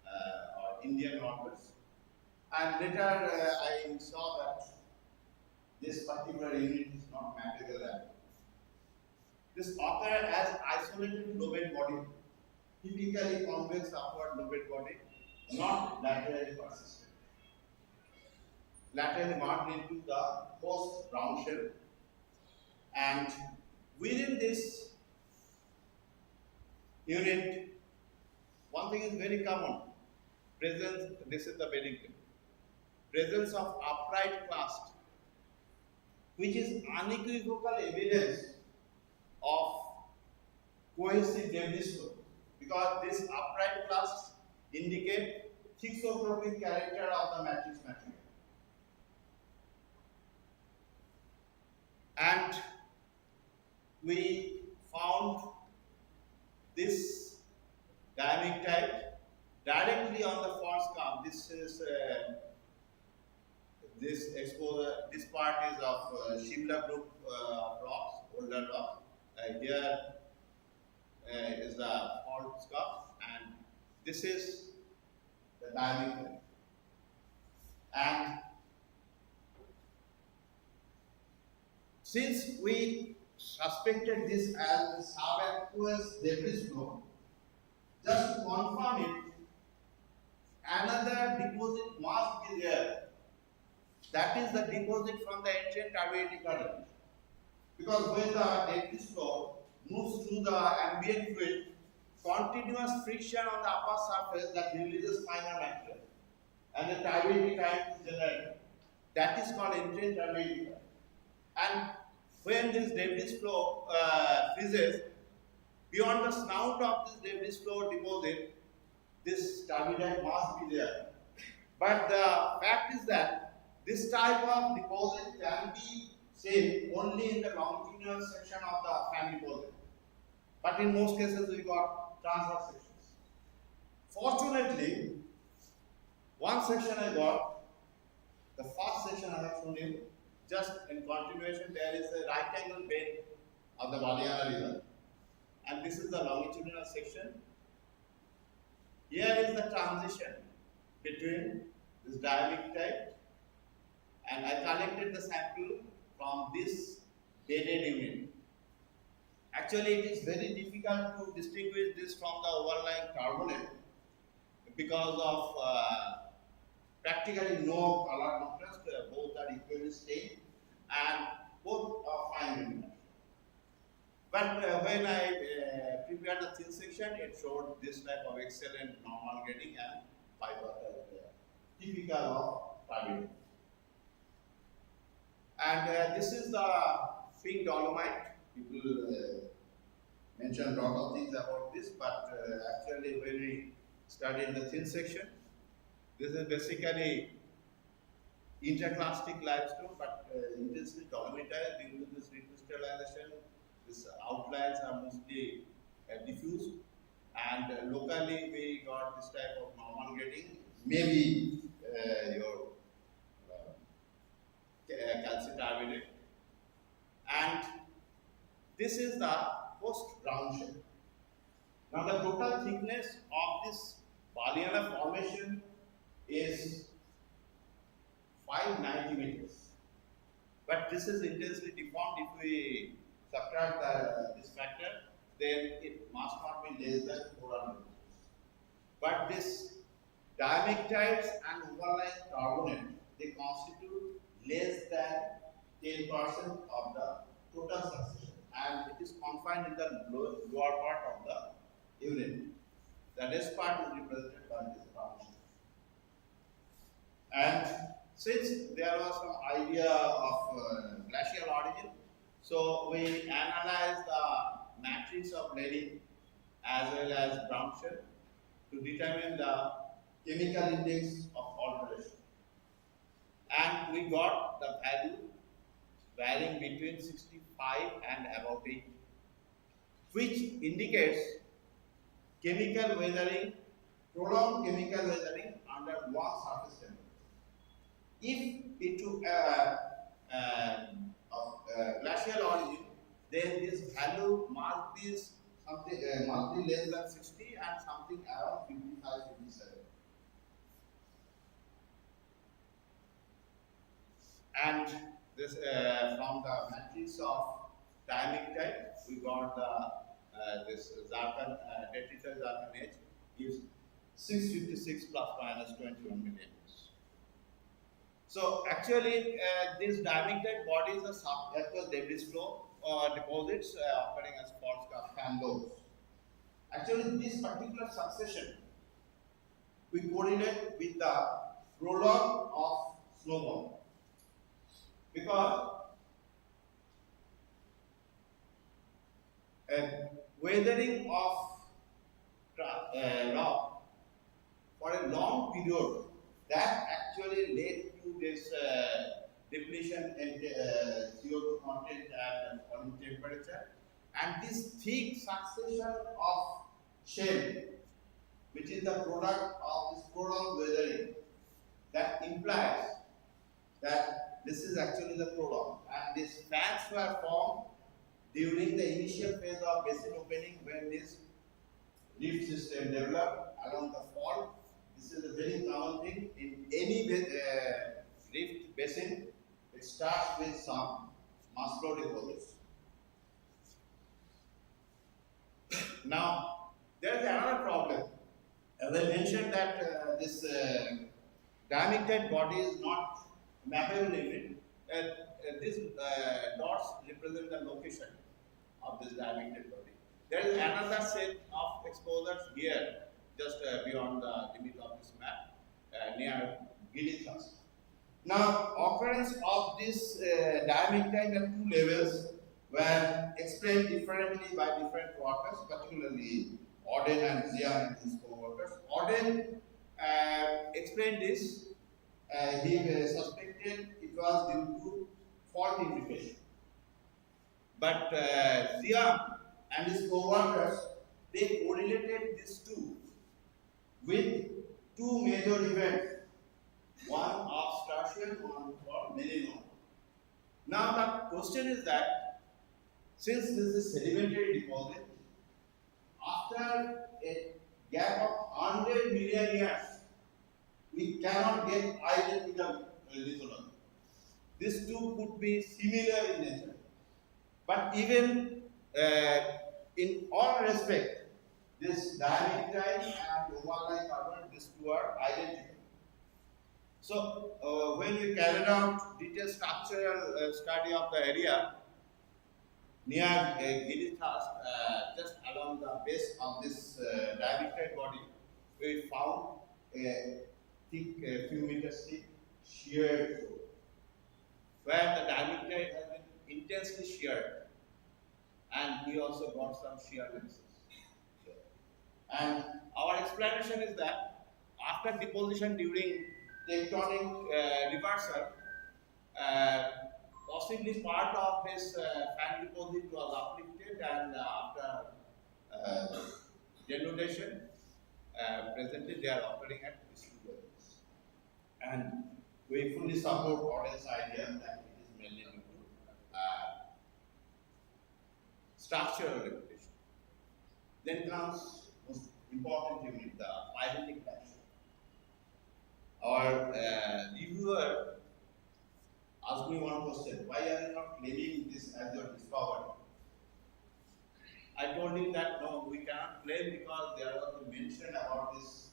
our Indian orbits. And later I saw that this particular unit is not mappable at all. This occurs as isolated lobate body, typically convex upward lobate body, not laterally persistent. Laterally marked into the post round shell, and within this unit, one thing is very common. Presence, this is the Bennington. Presence of upright clast, which is unequivocal evidence of cohesive debris flow, because this upright clasts indicate thixotropic character of the matrix material. And we found this dynamic type directly on the fault scarp. This is this exposure. This part is of Shimla group rocks, older rocks. Here is the fault scarp, and this is the dynamic type. And since we suspected this as subaqueous debris flow, just to confirm it, another deposit must be there. That is the deposit from the ancient turbidity current. Because when the debris flow moves through the ambient fluid, continuous friction on the upper surface that releases finer material, and the turbidity current is generated. That is called ancient turbidity current. And when this debris flow freezes, beyond the snout of this debris flow deposit, this turbidite must be there. But the fact is that this type of deposit can be seen only in the longitudinal section of the fan deposit. But in most cases, we got transverse sections. Fortunately, One section I got, the first section I have shown you, just in continuation, there is a right angle bend of the Valiana River. And this is the longitudinal section. Here is the transition between this diamictite, and I collected the sample from this bedded unit. Actually, it is very difficult to distinguish this from the overlying carbonate because of practically no color contrast. Both are equally stained and both are fine grained. But when I prepared the thin section, it showed this type of excellent normal grading and fiber typical of Prabir. And this is the fig dolomite. People mention a lot of things about this, but actually when we studied the thin section, this is basically interclastic limestone, but intensely dolomitized due to this recrystallization. These outlines are mostly diffuse, and locally we got this type of normal grading. Maybe your calcitarbonate, and this is the post ground shape. Now the total thickness of this Valiana formation is 590 meters, but this is intensely deformed. If we subtract this factor, then it must not be less than 400 meters. But this diamictites and overlying carbonate, they constitute less than 10% of the total succession, and it is confined in the lower part of the unit. The rest part is represented by this round shape. And since there was some idea of glacial origin, so we analyzed the matrix of layering as well as ground shape to determine the chemical index of alteration. And we got the value varying between 65 and about 80, which indicates chemical weathering, prolonged chemical weathering under one surface temperature. If it took glacial origin, then this value must be something must be less than 60 and something around 55, 57. And this from the matrix of diamictite, we got the this Zartan detrital Zartan H is 656 plus minus 21 millimeters. So actually, these diamictite bodies are subaqueous debris flow deposits occurring as fault scarp fan loads. Actually, this particular succession we correlate with the prologue of snowball. Because weathering of rock for a long period, that actually led to this depletion in CO2 content at falling temperature, and this thick succession of shell, which is the product of this prolonged weathering, that implies that this is actually the prologue, and these fans were formed during the initial phase of basin opening when this rift system developed along the fault. This is a very common thing in any rift basin. It starts with some muscle deposits. Now, there is another problem. As I mentioned that this diamictite body is not mappable unit. These dots represent the location of this diamictite body. There is another set of exposures here, just beyond the limit of this map, near Gili thrust. Now, occurrence of this diamictite at two levels were explained differently by different workers, particularly Auden and Zian and his co-workers. Auden explained this. He suspected it was due to fault infiltration. But Zian and his co-workers, they correlated these two with two major events one of tertiary, one for millennium. Now the question is that since this is sedimentary deposit, after a gap of 100 million years, we cannot get identical lithology. These two could be similar in nature, but even in all respect, this diamictite and overlying carbon, these two are identical. So when we carried out detailed structural study of the area near Gilithas, just along the base of this diamictite body, we found a thick, few meters thick, sheared floor, where the diamictite has been intensely sheared, and we also got some shear lenses. And our explanation is that after deposition during tectonic reversal, possibly part of this fan deposit was uplifted, and after denudation, presently they are operating at these two levels. And we fully support Orden's idea that it is mainly due to structural reputation. Then comes most important unit, the pyritic action. Our reviewer asked me one question: why are you not claiming this as your discovery? I told him that no, we cannot claim because there was a mention about this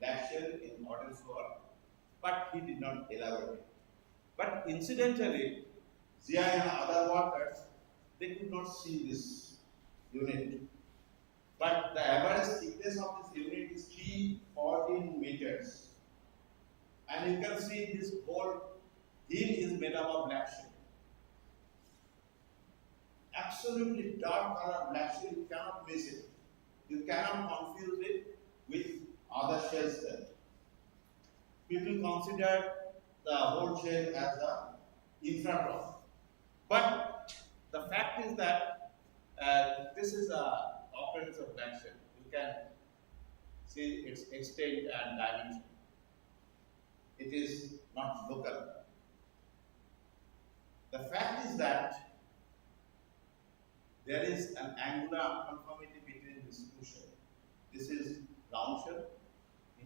black shell in Orden's work, but he did not elaborate. But incidentally, Zia and other workers, they could not see this unit. But the average thickness of this unit is 314 meters. And you can see this whole hill is made up of black shell. Absolutely dark color black shell, you cannot miss it. You cannot confuse it with other shells there. People consider the whole shell as the infratrough. But the fact is that this is a occurrence of black shell. You can see its extent and dimension. It is not local. The fact is that there is an angular unconformity between these two shells. This is round shell,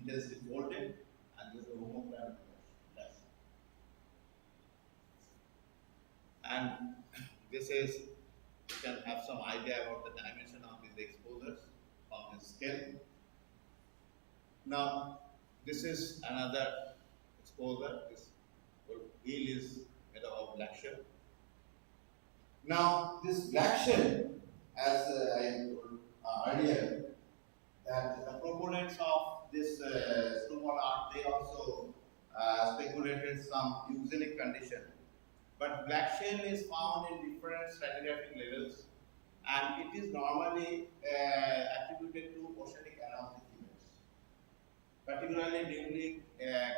intensely folded, and this is a homoplane flash. And this is, you can have some idea about the dimension of these exposures on this scale. Now, this is another exposure. This whole heel is made up of black shell. Now, this black shell, as I told earlier, that the proponents of this snowball art, they also speculated some eugenic condition. But black shell is found in different stratigraphic levels, and it is normally attributed to oceanic anamorphic events, particularly during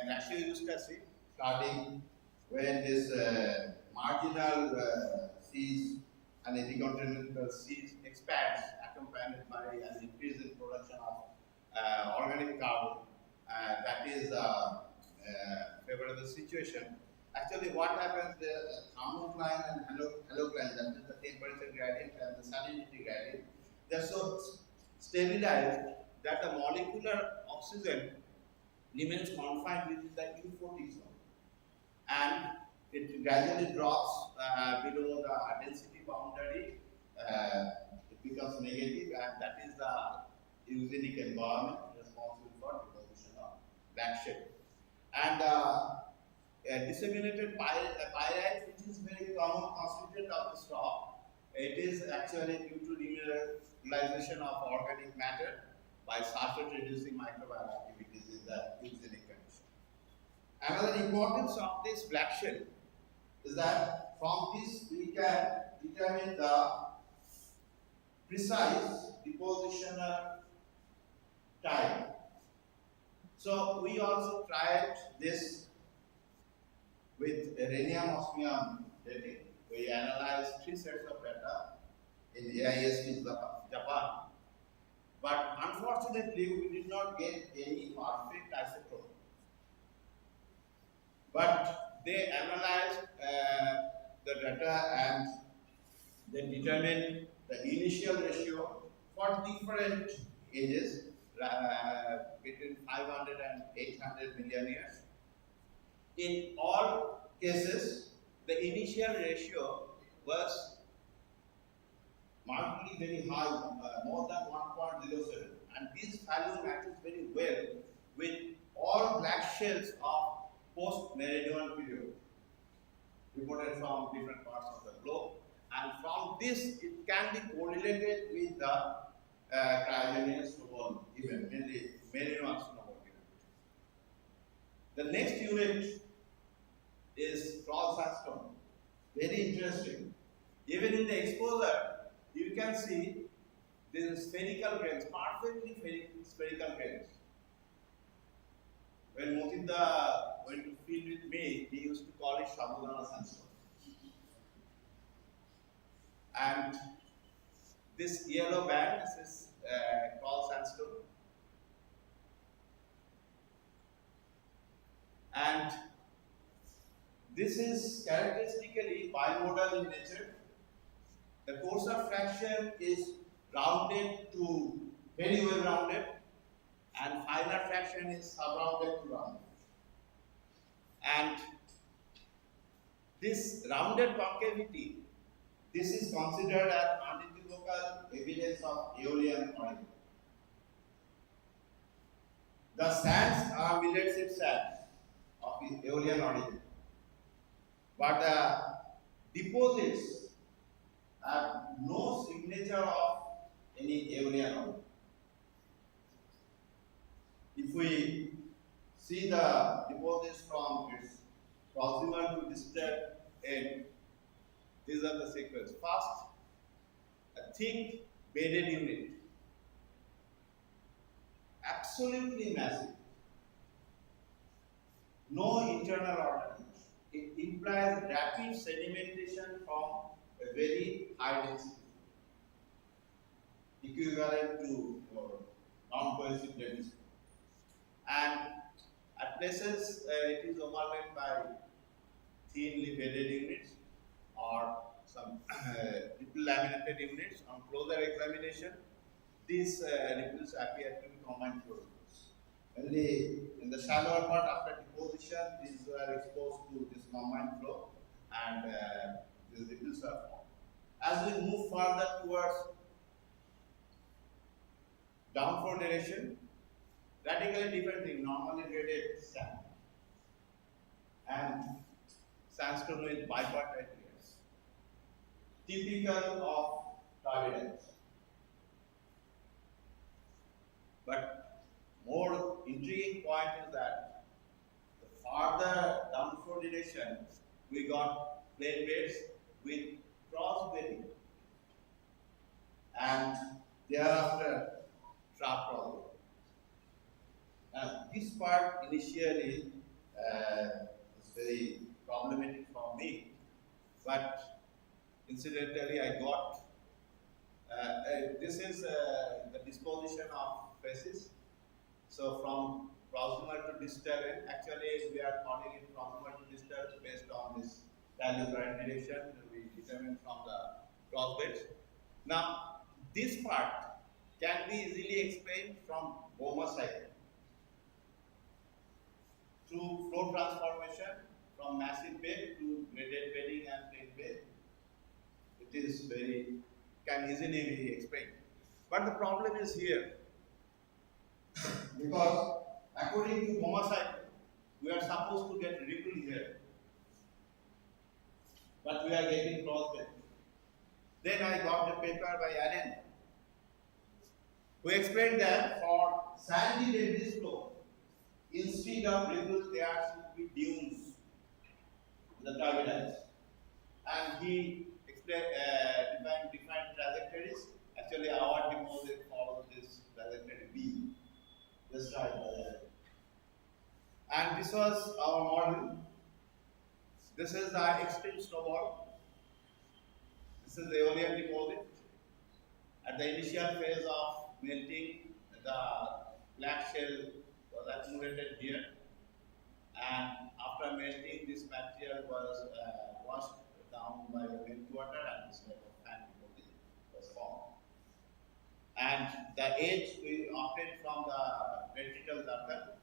glacial eustacy, flooding, when this marginal seas and epicontinental seas expands, accompanied by an increase in production of organic carbon. That is a favorable situation. Actually, what happens, the thermocline and halocline, that is the temperature gradient and the salinity gradient, they are so stabilized that the molecular oxygen remains confined within the U40 zone, and it gradually drops below the density boundary. It becomes negative, and that is the eugenic environment responsible for deposition of black shell. And disseminated pyrite, which is very common constituent of this rock, it is actually due to demineralization of organic matter by sulfate-reducing microbial activities in the eugenic condition. Another importance of this black shell is that from this we can determine the precise depositional time. So we also tried this with rhenium osmium dating. We analyzed 3 sets of data in the AIST Japan, but unfortunately we did not get any perfect isotope. but they analyzed the data and they determined the initial ratio for different ages between 500 and 800 million years. In all cases, the initial ratio was markedly very high, more than 1.07, and this value matches very well with all black shells of post-Meridional period reported from different parts of the globe, and from this it can be correlated with the cryogenian snowball event, mainly Meridional snowball event. The next unit is Krol sandstone. Very interesting. Even in the exposure, you can see these spherical grains, perfectly spherical grains. When Motinda went to field with me, he used to call it Sabudana sandstone. And this yellow band, this is Krol sandstone. And this is characteristically bimodal in nature. The coarser fraction is rounded to very well rounded, and finer fraction is subrounded to rounded. And this rounded concavity, this is considered as unequivocal evidence of Aeolian origin. The sands are millet-seed sands of Aeolian origin, but the deposits have no signature of any Aeolian origin. If we see the deposits from its proximal to distal end, these are the sequence. First, a thick bedded unit, absolutely massive, no internal ordination. It implies rapid sedimentation from a very high density, equivalent to non-cohesive density. And at places it is overlaid by thinly bedded units or some little laminated units. On closer examination, these ripples appear to be combined flow ripples. Only in the shallower part after deposition, these were exposed to this combined flow, and these ripples are formed. As we move further towards downflow direction, radically different thing, normally graded sand and sandstone with bipartite layers, typical of turbidite. But more intriguing point is that the farther downflow direction, we got plain beds with cross bedding, and thereafter trough cross bedding. This part initially was very problematic for me, but incidentally I got, this is the disposition of faces. So from proximal to distal end, actually we are calling it proximal to distal based on this value current direction we determined from the cross beds. Now this part can be easily explained from Boehmer cycle through flow transformation from massive bed to graded bedding and plain bed. It is can easily be explained. But the problem is here, because according to Boehmer cycle, we are supposed to get ripple here, but we are getting cross bed. Then I got a paper by Allen, who explained that for sandy debris flow, instead of ripples, there should be dunes, the turbidites. And he defined different trajectories. Actually, our deposit follows this trajectory B. Just right. And this was our model. This is the extreme snowball. This is the Aeolian deposit. At the initial phase of melting, the black shell was accumulated here, and after after melting, this material was washed down by meltwater and this type of fan deposit was formed. And the age we obtained from the vertical zircon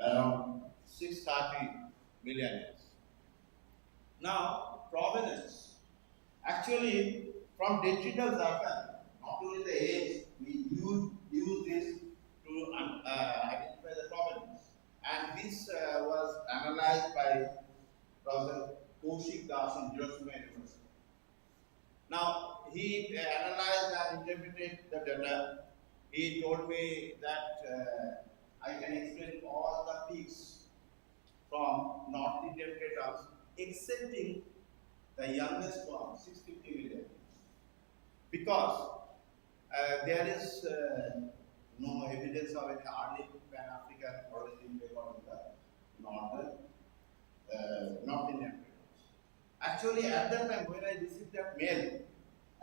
around 630 million years. Now, provenance. Actually, from digital zircon, not only the age, we use this to identify the provenance. And this was analyzed by Professor Kaushik Das in Hiroshima University. Now, he analyzed and interpreted the data. He told me that I can explain all the peaks from North Indian craters, excepting the youngest one, 650 million. Because there is no evidence of any early Pan-African origin record in the North Indian craters. Actually, at that time, when I received that mail,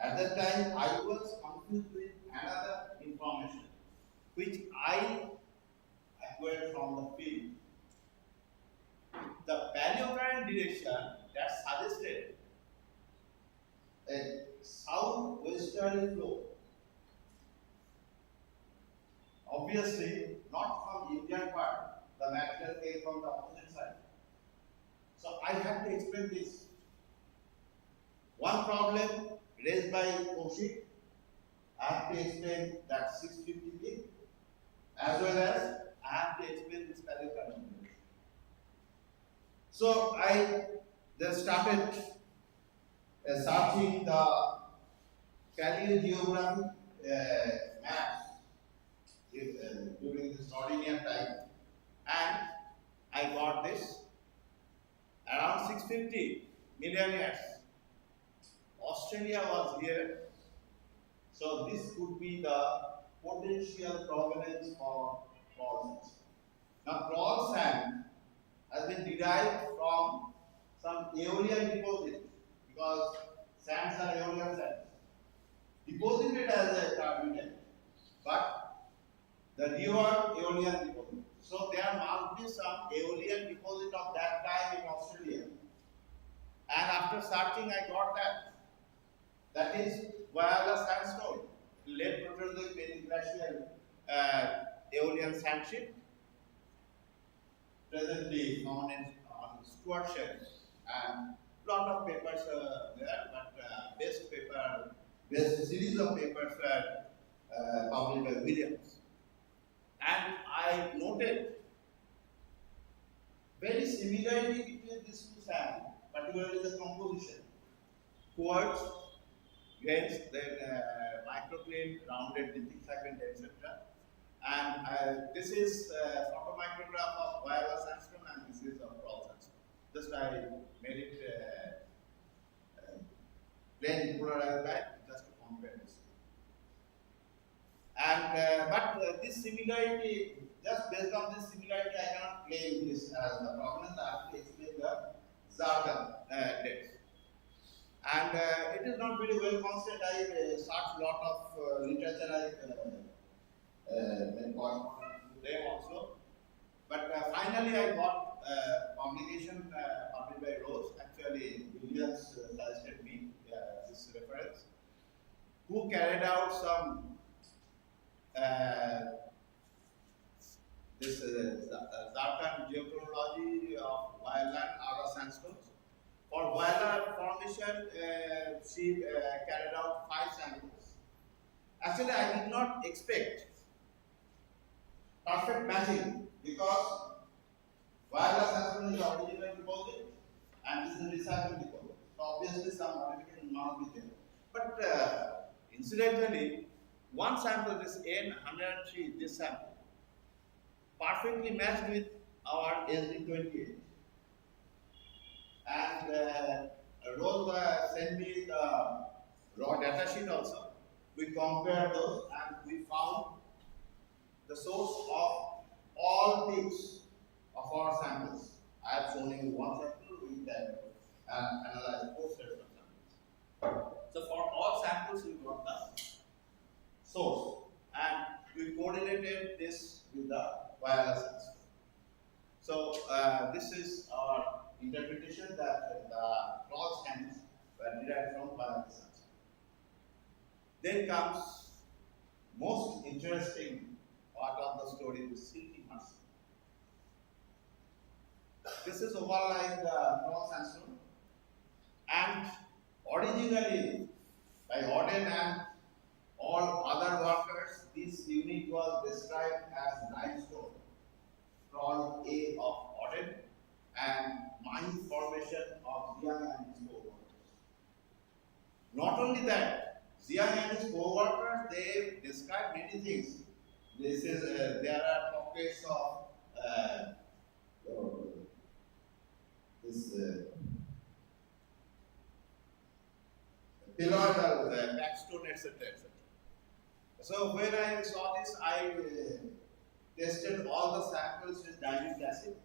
at that time I was confused with another information, which I acquired from the field. The paleocurrent direction that suggested a southwesterly flow. Obviously, not from Indian part, the material came from the opposite side. So I had to explain this. One problem raised by Kaushik, I have to explain that 650 feet, as well as I have to explain this paleocurrent. So I just started searching the paleogeographic maps during this Nordinian time, and I got this around 650 million years. Australia was here, so this could be the potential provenance for Krol sand. Now, Krol sand has been derived from some Aeolian deposit, because sands are Aeolian sands, deposited as a carbonate, but the newer Aeolian deposit. So there must be some Aeolian deposit of that time in Australia. And after searching, I got that. That is Whyalla sandstone, late Proterozoic periglacial Aeolian sandsheet, presently found on stewardship, and lot of papers there, but best series of papers were published by Williams. And I noted very similarity between these two sands, particularly the composition. Quartz, grains, then microcline, rounded lithic segment, etc. And this is photomicrograph of Whyalla sandstone, and this is of Krol sandstone. Just I made it plain polarized light just to compare this. And but this similarity, just based on this similarity, I cannot claim this as the provenance. I have to explain the zircon dates. And it is not very well considered. I searched a lot of literature. I them also. But finally, I got publication published by Rose. Actually, Williams suggested me this reference, who carried out some this zircon geochronology of Whyalla and Ara sandstones. For Whyalla formation, she carried out 5 samples. Actually, I did not expect perfect matching, because Whyalla sandstone is the original deposit and this is a recycled deposit. So obviously some modification must be there. But incidentally, one sample, this N103, this sample, perfectly matched with our SD28. And Rose sent me the raw data sheet also. We compared those and we found the source of all peaks of our samples. I have shown you one sample, we can analyze 4 sets of samples. So for all samples, we got the source, and we coordinated this with the Whyalla sandstone. So Then comes most interesting part of the story, the silty mass. This is overlying the North sandstone, and originally by Auden and all other workers, this unit was described as limestone, Krol A of Auden, and mine formation of Jiang and his co-workers. Not only that, Jiang and his co-workers, they describe many things. This is there are pockets of this pilloidal backstone, etc., etc. So when I saw this, I tested all the samples with dilute acid,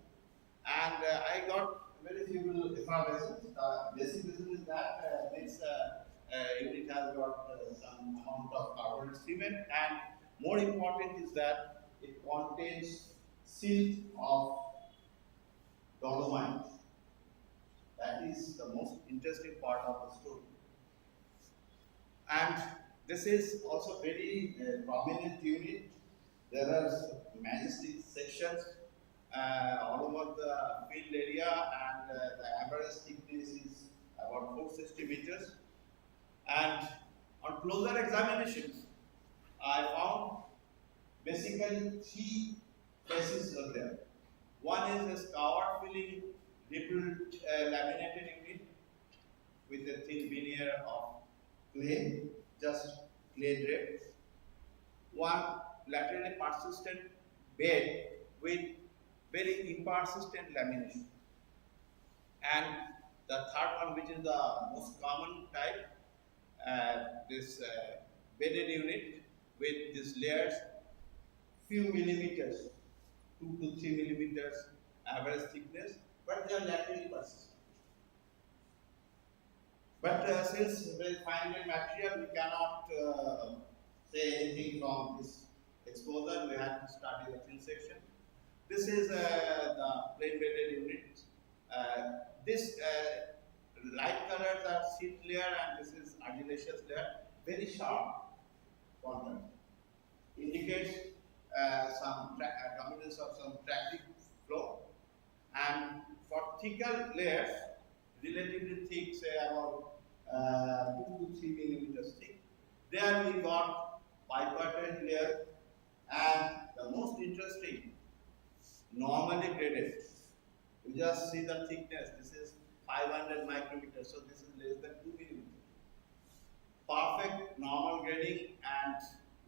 and I got very few effervescence. The basic reason is that this unit has got some amount of carbonate cement, and more important is that it contains silt of dolomite. That is the most interesting part of the story. And this is also very prominent unit. There are majestic sections all over the field area, and the average thickness is about 460 meters. And on closer examinations, I found basically three phases are there. One is a scour filling rippled laminated unit with a thin veneer of clay, just clay draped. One laterally persistent bed with very impersistent lamination. And the third one, which is the most common type, this bedded unit with these layers, few millimeters, 2 to 3 millimeters average thickness, but they are laterally persistent. But since very fine-grained material, we cannot say anything from this exposure. We have to study the thin section. This is the plain bedded unit. This light colors are silt layer, and this is argillaceous layer. Very sharp content. Indicates some dominance of some tractic flow. And for thicker layers, relatively thick, say about 2 to 3 millimeters thick, there we got bipartite layer, and the most interesting, normally graded. You just see the thickness. This is 500 micrometers, so this is less than 2 millimeters. Perfect normal grading and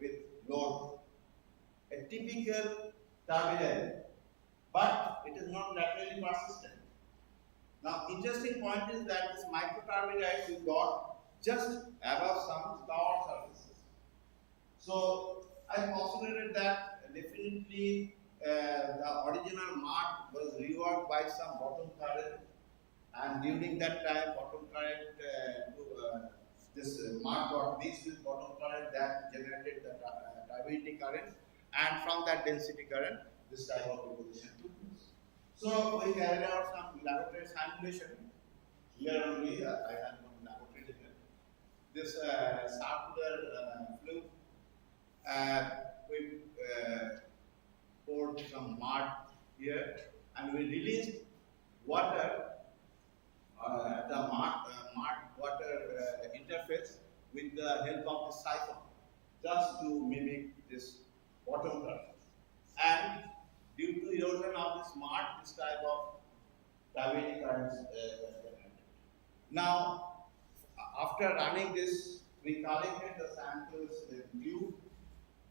with load. A typical turbidite, but it is not laterally persistent. Now, interesting point is that this microturbidite we got just above some scour surfaces. So I postulated that definitely the original mud was reworked by some bottom current, and during that time, bottom current this mud got mixed with bottom current that generated the turbidity current, and from that density current, this type of deposition took place. So we carried out some laboratory simulation. Here only I had one laboratory here. This circular fluid, we poured some mud here, and we released water at the mud water interface with the help of the siphon, just to mimic this bottom current. And due to erosion of this mud, this type of turbidity currents generated. Now, after running this, we collected the samples with tube,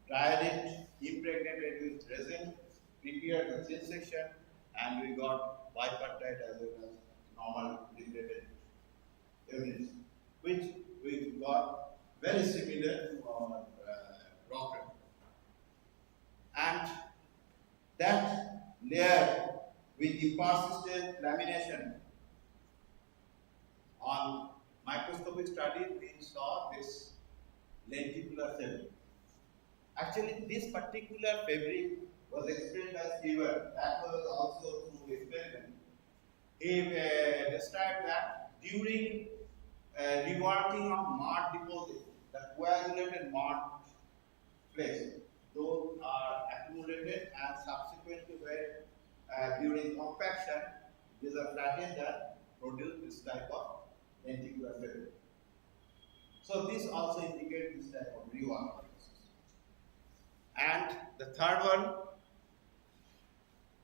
dried it, impregnated with resin, prepared the thin section, and we got bipartite as well as normal degraded units, which we got very similar to our rocket. And that layer with impersistent lamination, on microscopic study we saw this lenticular fabric. Actually, this particular fabric was explained as fever. That was also through experiment. He described that during reworking of mud deposit, the coagulated mud flakes. Those are accumulated and subsequently during compaction, these are flattened and produce this type of lenticular film. So this also indicates this type of rework. And the third one,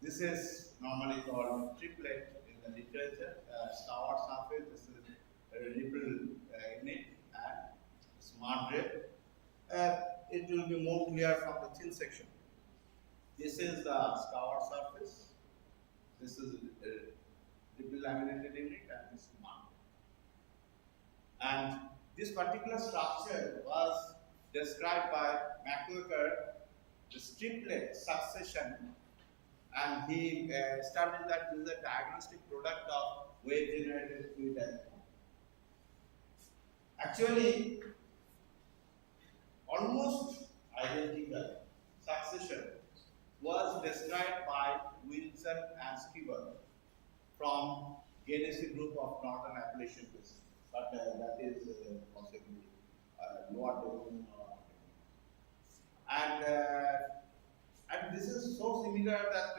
this is normally called triplet in the literature, scour surface. This is a ripple unit and smart drift. It will be more clear from the thin section. This is the scour surface. This is a ripple laminated unit and this is smart. And this particular structure was described by McWhorter, the triplet succession, and he established that this is a diagnostic product of wave-generated fluid dynamics. Actually, almost identical succession was described by Wilson and Skibber from Genesee group of Northern Appalachian Basin, but that is possibly lower development. And this is so similar that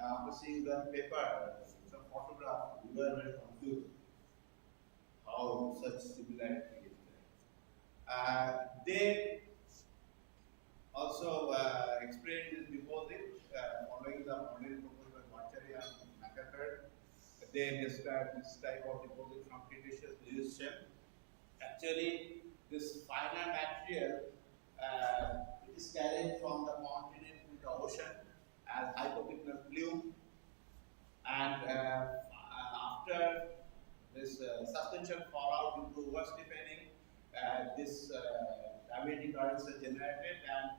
after seeing the paper, the photograph, we were very confused how such similarity is there. They also explained this deposit following the model proposed by Marchari and McWhorter. They described this type of deposit from Cretaceous Eocene. Actually, this finer material it is carried from the continent to the ocean as hypothermal plume, and after this substantial fallout due to oversteeping, this gravity currents are generated, and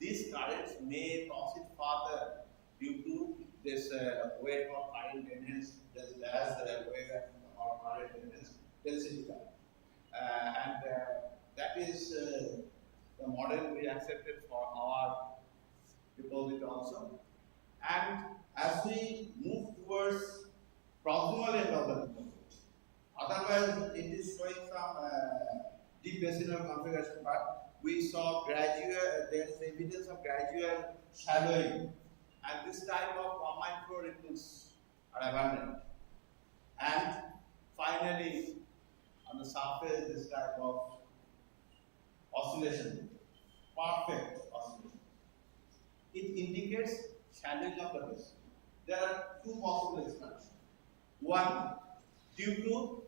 these currents may proceed further due to this wave of current enhanced as wave or current enhanced density. And that is the model we accepted for our deposit also. And as we move towards proximal end of the deposit, otherwise it is showing some deep basinal configuration, but we saw there is evidence of gradual shallowing, and this type of combined flow ripples are abundant. And finally, on the surface, this type of oscillation, perfect oscillation. It indicates shallowing of the basin. There are two possible explanations. One, due to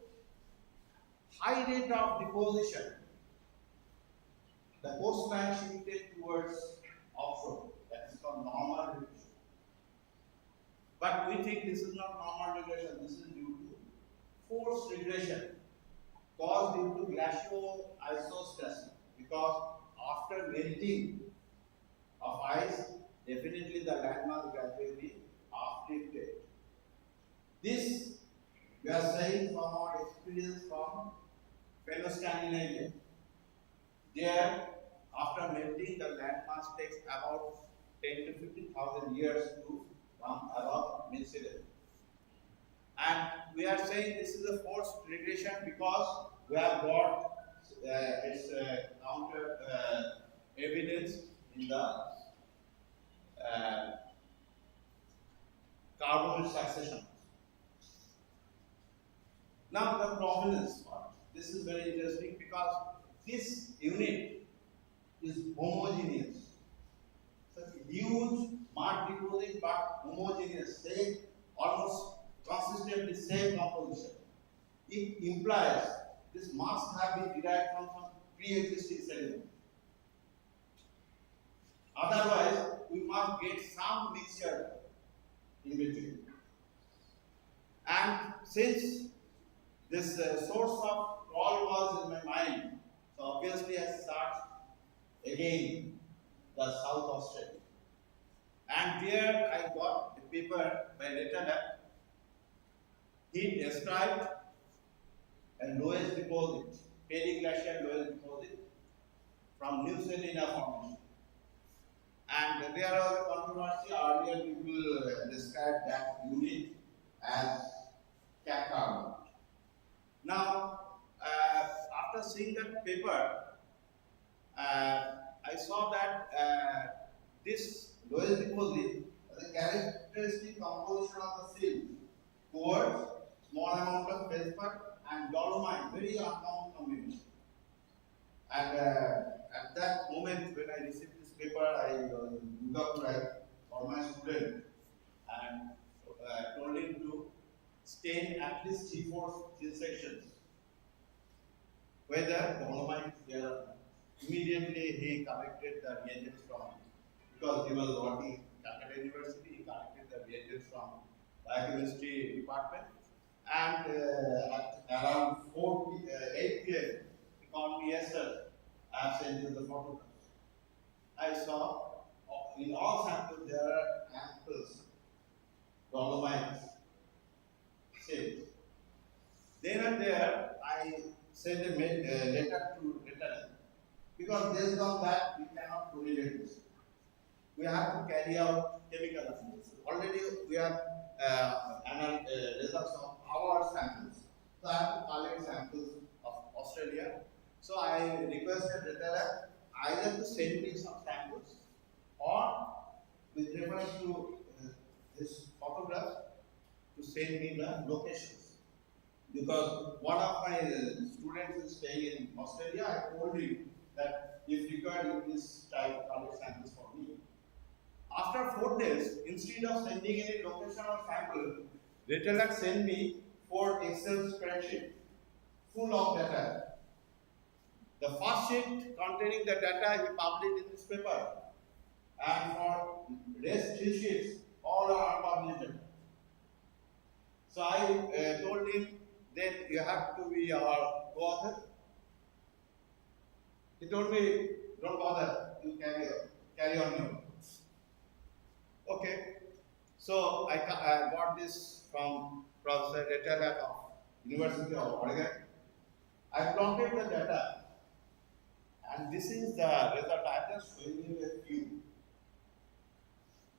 high rate of deposition, the coastline shifted towards offshore. That is called normal regression. But we think this is not normal regression. This is due to forced regression caused due to glacial isostasis. Because after melting of ice, definitely the landmass gradually uplifted. This we are saying from our experience from fellow Scandinavia. There, after melting, the landmass takes about 10 to 15,000 years to come above mid-sea level. And we are saying this is a forced regression because we have got its counter evidence in the carbonate succession. Now the provenance part. This is very interesting because this unit is homogeneous. Such a huge mud deposit but homogeneous, same, almost consistently same composition. It implies this must have been derived from some pre-existing sediment. Otherwise, we must get some mixture in between. And since this source of Krol was in my mind, so obviously I searched again the South Australia. And there I got a paper by Letterlap. He described a lowest deposit, periglacial lowest deposit from New Selina formation. And there was a controversy. Earlier people described that unit as cap carbonate. Now, after seeing that paper, I saw that this lowest deposit, the characteristic composition of the sill, quartz, small amount of feldspar, and dolomite, very uncommon combination. And at that moment when I received this paper, I for my student and told him to stain at least 3/4 thin sections. Whether dolomite is there or not. Immediately he collected the reagents from, because he was working at Kolkata University, he collected the reagents from biochemistry department, and at around 8 p.m. he called me, yes sir, I have sent you the photographs. I saw in all samples there are amples, dolomites, shapes. Then and there, I sent a letter to Retalent, because based on that we cannot correlate this. We have to carry out chemical analysis. Already we have results of our samples. So I have to collect samples of Australia. So I requested Retalent either to send me some samples or with reference to this photograph to send me the locations. Because one of my students is staying in Australia, I told him that if required, you please try to collect samples for me. After 4 days, instead of sending any location or sample, Retalent sent me 4 Excel spreadsheets full of data. The first sheet containing the data he published in this paper, and for rest 3 sheets, all are unpublished data. So I told him, then you have to be our co-author. He told me, don't bother, you carry on your. Okay. So I got this from Professor Retalent of University of Oregon. I plotted the data, and this is the result. I just showing you a few.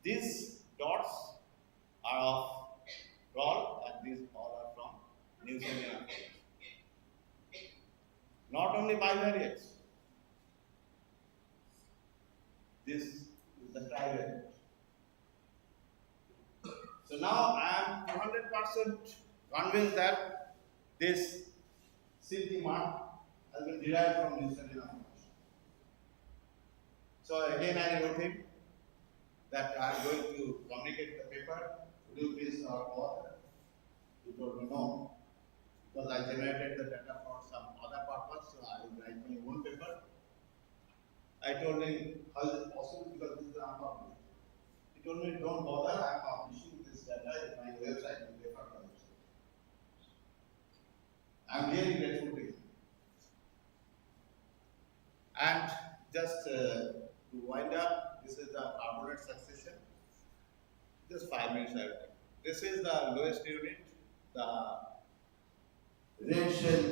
These dots are of Krol, and these all are from New Zealand. Not only bivariates. This is the trivariate. So now I am 200% convinced that this silty mark has been derived from New Zealand. So again I wrote him that I am going to communicate the paper. Would you please co-author? He told me no, because I generated the data for some other purpose, so I will write my own paper. I told him, how is it possible, because this is unpublished. He told me, don't bother, I am publishing this data in my website, in paper website. I am really grateful to him. And just to wind up, this is the carbonate succession. Just 5 minutes I will take. This is the lowest unit, the red shell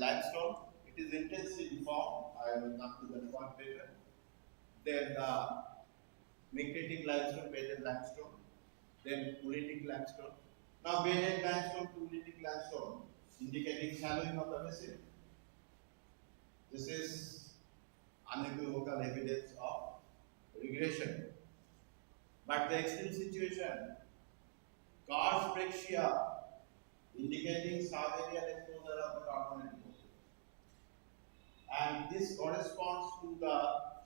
limestone. It is intensely deformed. I will come to that point later. Then the magnetic limestone, bedded limestone. Then ulitic limestone. Now bedded limestone to ulitic limestone, indicating shallowing of the vessel. This is unequivocal evidence of regression. But the extreme situation, Karst brachia, indicating subaerial exposure of the carbonate deposit. And this corresponds to the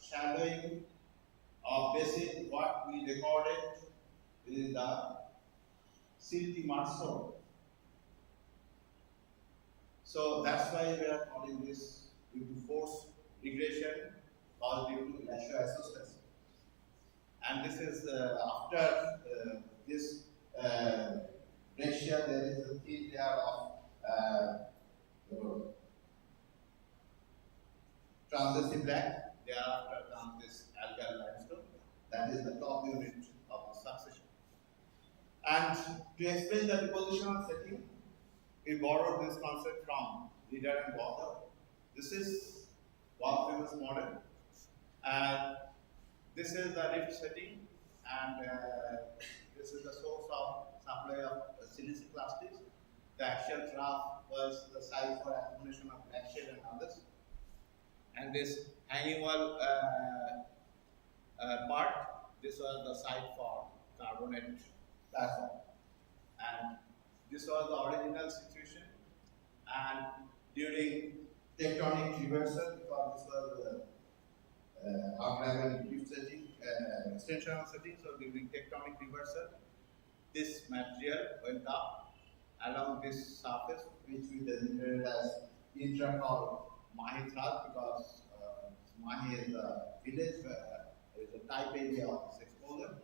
shadowing of basin what we recorded in the silty mudstone. So that's why we are calling this due to force regression caused due to glacial association. And this is after this glacier, there is a thin layer of translucent black. Thereafter comes this algal limestone. That is the top unit of the succession. And to explain the depositional setting, we borrowed this concept from Reader and Author. This is one famous model. And this is the rift setting, and this is the source of supply of silicic plastics. The axial trough was the size for accumulation of black shell and others. And this annual part. This was the site for carbonate platform, and this was the original situation. And during tectonic reversal, because this was Archival drift setting, extensional setting, so during tectonic reversal, this material went up along this surface, which we designated as intracal Mahi thrust, because Mahi is a village, is a type area of this exposure.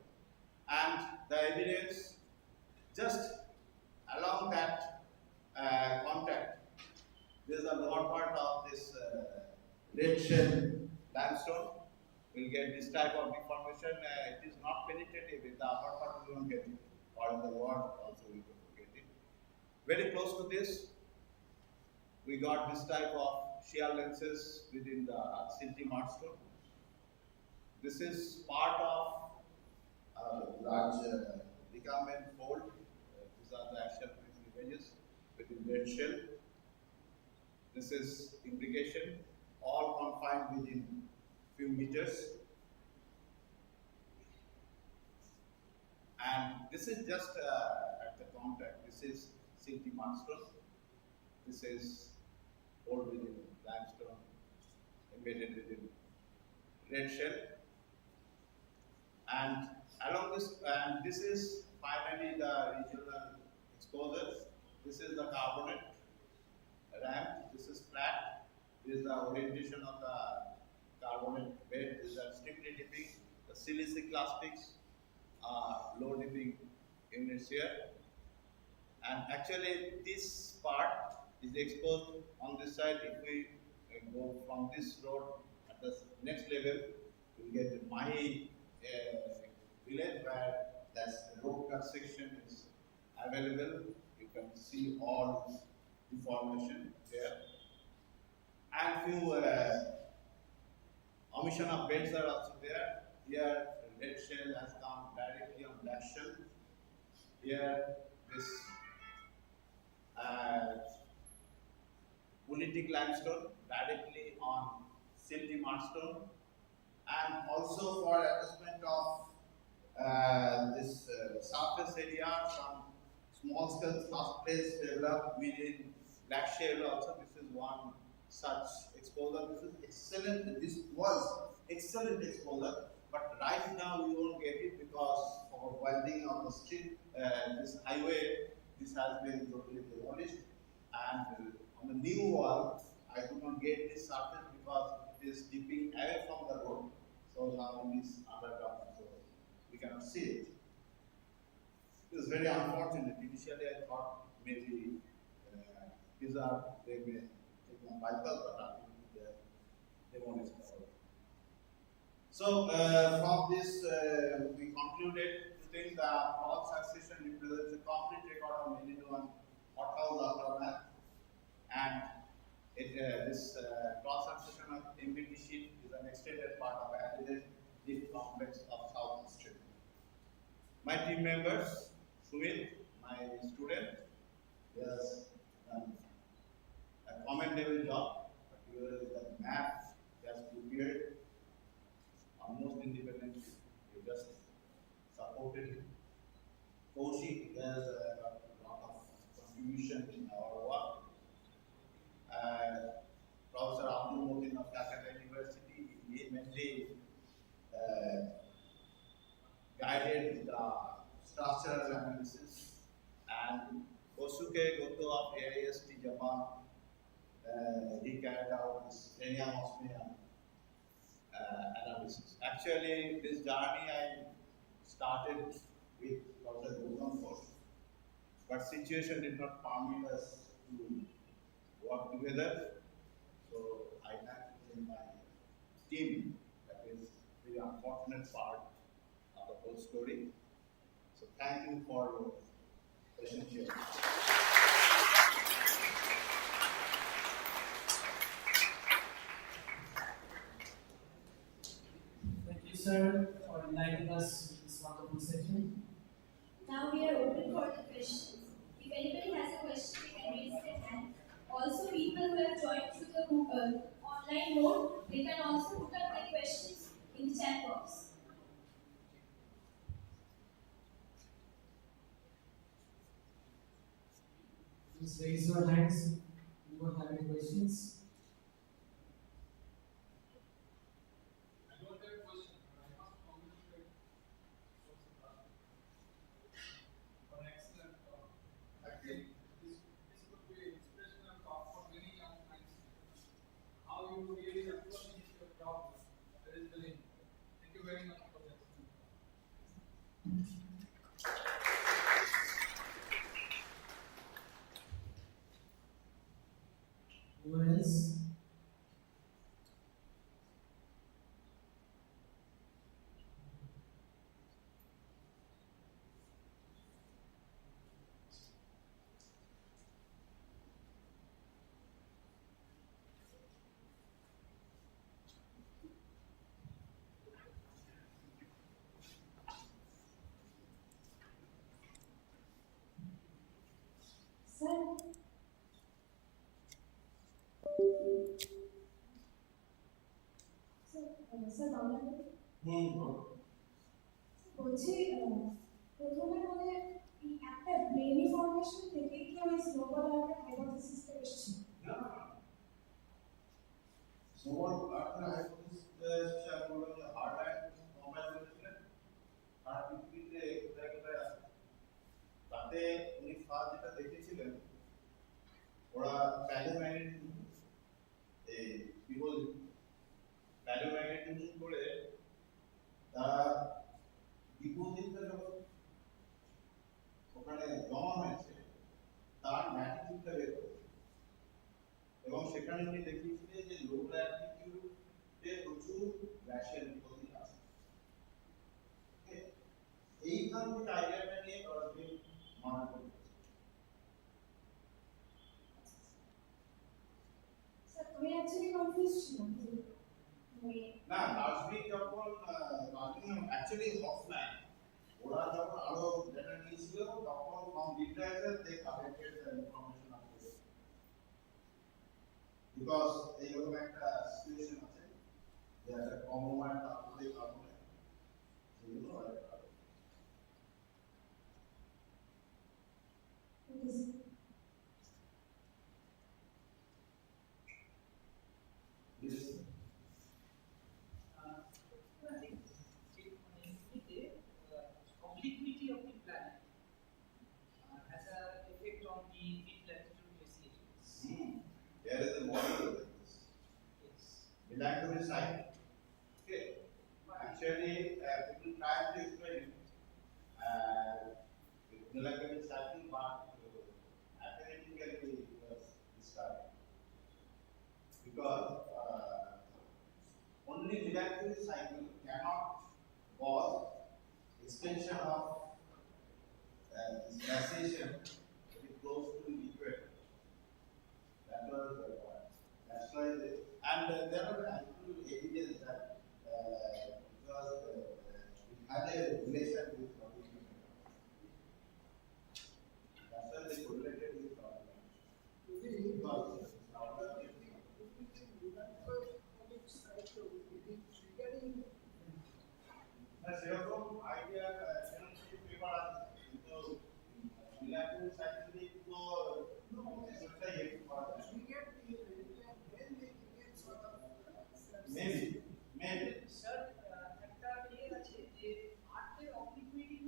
And the evidence just along that contact, this is the lower part of this red shell limestone. We'll get this type of deformation. It is not penetrative. In the upper part, we won't get it, or in the lower also we will get it. Very close to this, we got this type of shear lenses within the silty mudstone. This is part of large recambent fold. These are the axial images within red shell. This is implication, all confined within few meters. And this is just at the contact. This is silty mudstone. This is fold within limestone, embedded within red shell. And along this, and this is finally the regional exposure. This is the carbonate ramp. This is flat. This is the orientation of the carbonate bed. These are steeply dipping. The silicic clastics are low dipping units here. And actually, this part is exposed on this side. If we go from this road at the next level, we get the Mahi village where that road cut section is available. You can see all deformation there. And few omission of beds are also there. Here, red shell has come directly on black shell. Here, this Unitic limestone directly on silty mudstone, and also for assessment of this surface area, some small scale thrust plates developed within black shale also. This is one such exposure. This is excellent. This was excellent exposure, but right now we won't get it because for welding on the street, this highway, this has been totally demolished, and on the new wall, I could not get this surface because it is dipping away from the road. So now it is underground, so we cannot see it. It is very unfortunate. Initially, I thought maybe these are, they may take one bypass, but I think they won't covered. So from this, we concluded to think the cross succession represents a complete record of Millennium Hothouse map. And this cross succession of MBT sheet is an extended part of Adelaide deep complex of South Australia. My team members, Sumit, my student, has done a commendable job, particularly the map he has prepared almost independently. We just supported him. Kaushik has a lot of contribution in our work. Professor Abdul Motin of Kolkata University, he mainly guided the structural analysis, and Kosuke Goto of AIST Japan, he carried out this cranium-osmium analysis. Actually, this journey I started with Professor Durgapur, but situation did not permit us to work together. So I had in my team. That is the unfortunate part of the whole story. So thank you for your presence here. Thank you, sir, for enlightening us with this wonderful session. Now we are open for the questions. If anybody has a question, they can raise their hand. Also, people who have joined through the Google online offline mode, they can also put up their questions in the chat box. Please raise your hands. You don't have any questions. Anyone else? Sir, sir Bangla বলছি প্রথমে মানে একটা brainy formation থেকে কি ওই snowball আর্টের হাইপোথিসিসটা এসেছে Snowball Arthur hypothesis বললাম যে হার্ড লাইন মোবাইল করেছিলেন আর পৃথিবীতে কোথায় কোথায় আছে তাতে উনি ফার্স্ট যেটা দেখেছিলেন ওরা প্যালিওম্যাগনেটিজম এই বিপল প্যালিওম্যাগনেটিজম করে তারা ডিপোজিটটা যখন ওখানে জমা হয়েছে তার ম্যাগনিটিউডটা বের করেছে এবং সেখানে উনি দেখিয়েছিলেন যে লো ল্যাটিটিউডে প্রচুর গ্যাসের ডিপোজিট আছে এইখান থেকে আইডিয়াটা নিয়ে প্রবলেম মডেল করেছে স্যার আমি অ্যাকচুয়ালি কনফিউজ ছিলাম যে না ডাস্টবিন যখন ডাস্টবিন অ্যাকচুয়ালি হফম্যান ওরা যখন আরো ডেটা নিয়েছিল তখন from literature they collected the information of this because এইরকম একটা সিচুয়েশন আছে যে একটা কম্বোমাইট তারপরে কারণে সেগুলো obliquity of the planet has an effect on the mid-latitude glaciations. There is a model of this. Yes. Belong to the site. Okay. Actually, people try to explain it. Belong to the cycle, but academically it was discarded because only belong to the cycle cannot cause extension of this glaciation very close to the equator. That was the point. That's why and there are ample evidence that because it had a relation with tropical meteors. That's why they correlated with tropical meteors. সেরকম idea সেরকম কিছু paper আছে কিন্তু relative scientific তো সেটা help করা যায় maybe sir একটা ইয়ে আছে যে আর্থের অবলিকুইটি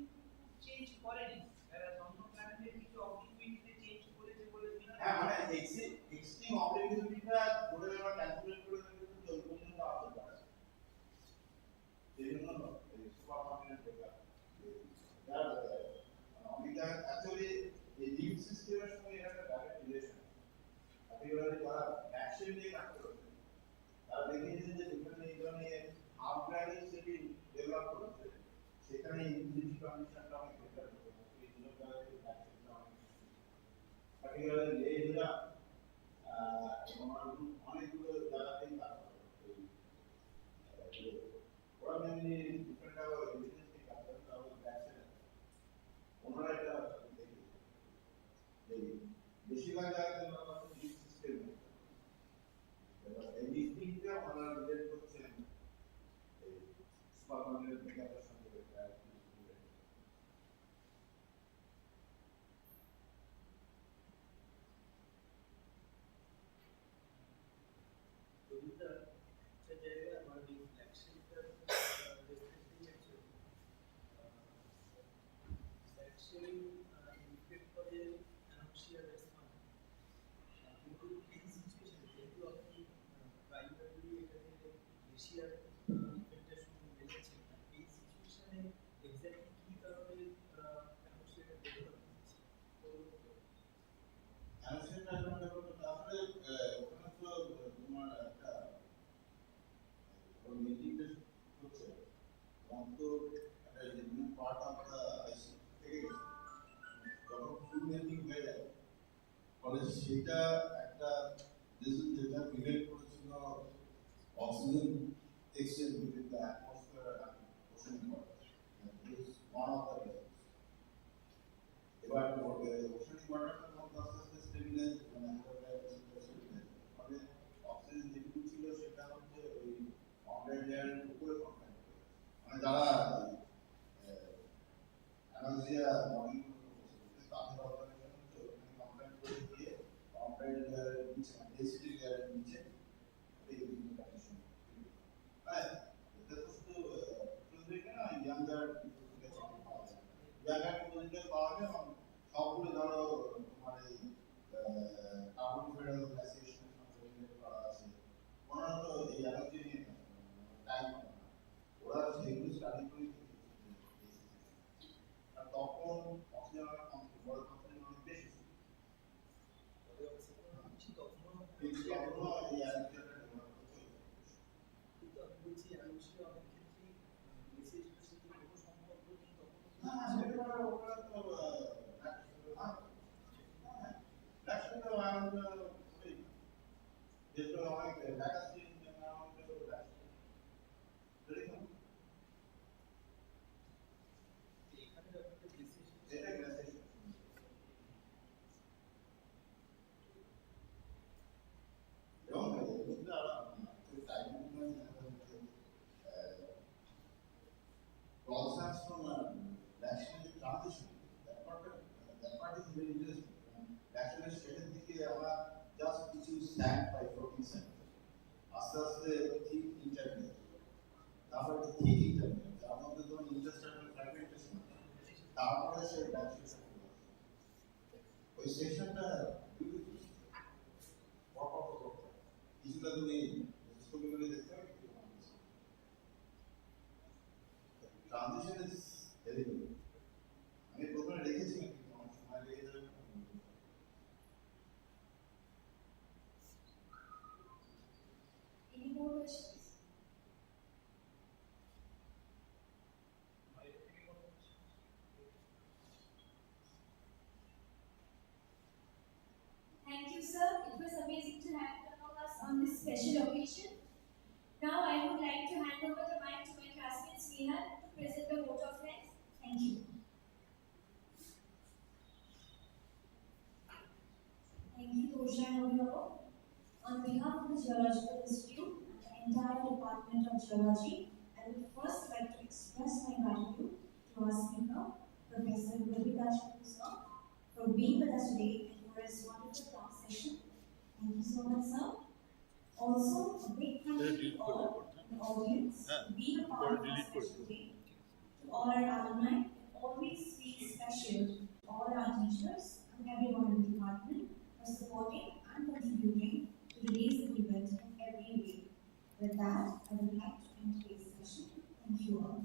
চেঞ্জ করেনি এরা অন্য প্ল্যানেটের কিছু অবলিকুইটিতে চেঞ্জ করেছে বলে হ্যাঁ মানে এক্সট্রিম অবলিকুইটিটা ধরে আমরা ক্যালকুলেট করে কিন্তু ওই পর্যন্ত আসতে পারে এই জন্য সুপার কন্টিনেন্ট ডেটা অনেকটা অ্যাকচুয়ালি এই লিভ সিস্টেমের সঙ্গে এটা একটা ডাইরেক্ট রিলেশন পার্টিকুলারলি যারা অ্যাকশন নিয়ে কাজ করছে তারা দেখেছেন যে যেখানে এই ধরনের আউটলাইনিং সিটি ডেভেলপ করেছে সেখানে ইউনিটি কন্ডিশনটা অনেক বেটার হতো এই জন্য তারা অ্যাকশনটা অনেক পার্টিকুলারলি এরিয়া অনেকগুলো জায়গাতেই কাজ করে ওরা মেনলি ডিফারেন্ট এভিডেন্স নিয়ে কাজ করে তারপর দেখছেন ওনারা এটা দেখি বেশিরভাগ জায়গাতে আমরা লিভ সিস্টেম এই লিফটিং part of the যখন ফুল মেল্টিং হয়ে যায় ফলে সেটা একটা যেটা প্রিভেন্ট করেছিল oxygen exchange between the atmosphere and ocean water this one of the reasons এবার ওশান ওয়াটারটা যখন আস্তে আস্তে স্টেবিলাইজ মানে ফলে অক্সিজেন যেটুকু ছিল সেটা হচ্ছে ওই বাউন্ডারি লেয়ারের উপরে কনফাইন করে মানে যারা অ্যানালিসিয়া মডেল তাদের অবজারভেশন হচ্ছে ওখানে কনফাইন করে দিয়ে বাউন্ডারি লেয়ারের নিচে মানে ডেন্সিটি লেয়ারের নিচে এই বিভিন্ন কন্ডিশন হ্যাঁ এটা তো শুধু চন্দ্রিকা না ইয়াঙ্গার ইয়াঙ্গার পজিটিভ পাওয়া যায় এবং সবগুলো ধরো তোমার এই কার্বন ফেডারেল গ্লাসিয়েশনের সঙ্গে রিলেট করা আছে ওনারা তো এই অ্যানালিসি নিয়ে টাইম ওরা সেগুলো স্টাডি করে তখন অক্সিজেন বড় অক্সিজেন অনেক বেশি ছিল তখনও এই অ্যানালিসিসটা ডেভেলপ করতে কিন্তু আমি বলছি অ্যানালিসিস অনেক ক্ষেত্রে গ্লাসিয়েশনের সাথে কোনো সম্পর্ক নেই তখন সেটা ওরা তো ন্যাশনাল আয়ারল্যান্ড যেটা অনেক ভ্যাকাসিন আমাদের দেখুন এটা গ্লাসিয়েশন এবং কিন্তু time process from national transition that part is very interesting national state দিকে আমরা জাস্ট কিছু স্যান্ড পাই ফ্লোটিং স্যান্ড আস্তে আস্তে থিক ইন্টারমিডিয়েট তারপরে থিক ইন্টারমিডিয়েট যার মধ্যে ধরুন ইন্টারস্ট্যাটাল ফ্র্যাগমেন্টেশন তারপরে সে গ্লাসিয়েশন ওই সেকশনটা বিউটিফুল কিছুটা তুমি ছবিগুলো দেখতে হবে ট্রানজিশন ইজ ভেরি গুড আমি প্রথমে লিখেছি কিন্তু অনেক সময় লেগে যাবে Any more questions? Thank you, sir. It was amazing to have you among us on this special occasion. Now I would like to hand over the mic to my classmate Sneha to present the vote of thanks. Thank you. Thank you, Tosha and Abhinav. On behalf of the Geological Institute and the entire Department of Geology, I would first like to express my gratitude to our speaker, Professor Prabir Dasgupta, for being with us today and for his wonderful talk session. Thank you so much, sir. Also, a big thank you to all the audience for being a part of our session today. To all our alumni, it always feels special to all our teachers and everyone in the department for supporting and contributing to today's event in every way. With that, I would like to end today's session. Thank you all.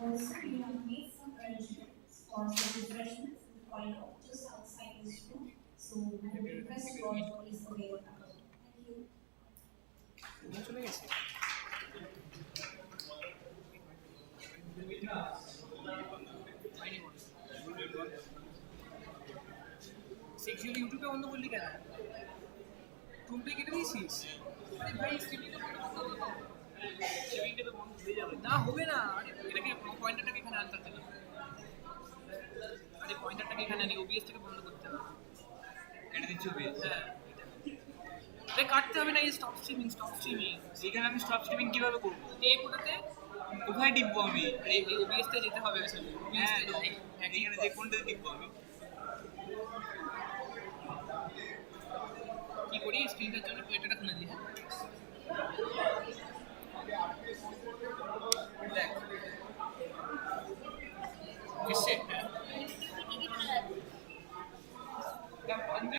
Also, we have made some arrangements for some refreshments in the corridor just outside this room. So, I would request you all to please avail of that. Thank you. চলে গেছে sexual ইউটিউবে বন্ধ করলি কেন টুমটাই কেটে দিয়েছিস আরে ভাই স্ট্রিমিংটা বন্ধ করতে হতো স্ট্রিমিংটা তো বন্ধ হয়ে যাবে না হবে না আরে এটাকে পয়েন্টারটাকে এখানে আনতে হবে আরে পয়েন্টারটাকে এখানে আনি ওবিএস থেকে বন্ধ করতে হবে কেটে দিচ্ছি ওবিএস হ্যাঁ এটা কাটতে হবে না এই স্টপ স্ট্রিমিং এখানে আমি স্টপ স্ট্রিমিং কিভাবে করবো টেপ ওটাতে কোথায় টিপবো আমি এই ওবিএস তে যেতে হবে আসলে হ্যাঁ এখানে যে কোনটা টিপবো আমি করি স্ক্রিনটার জন্য এটা খুলে দিই হ্যাঁ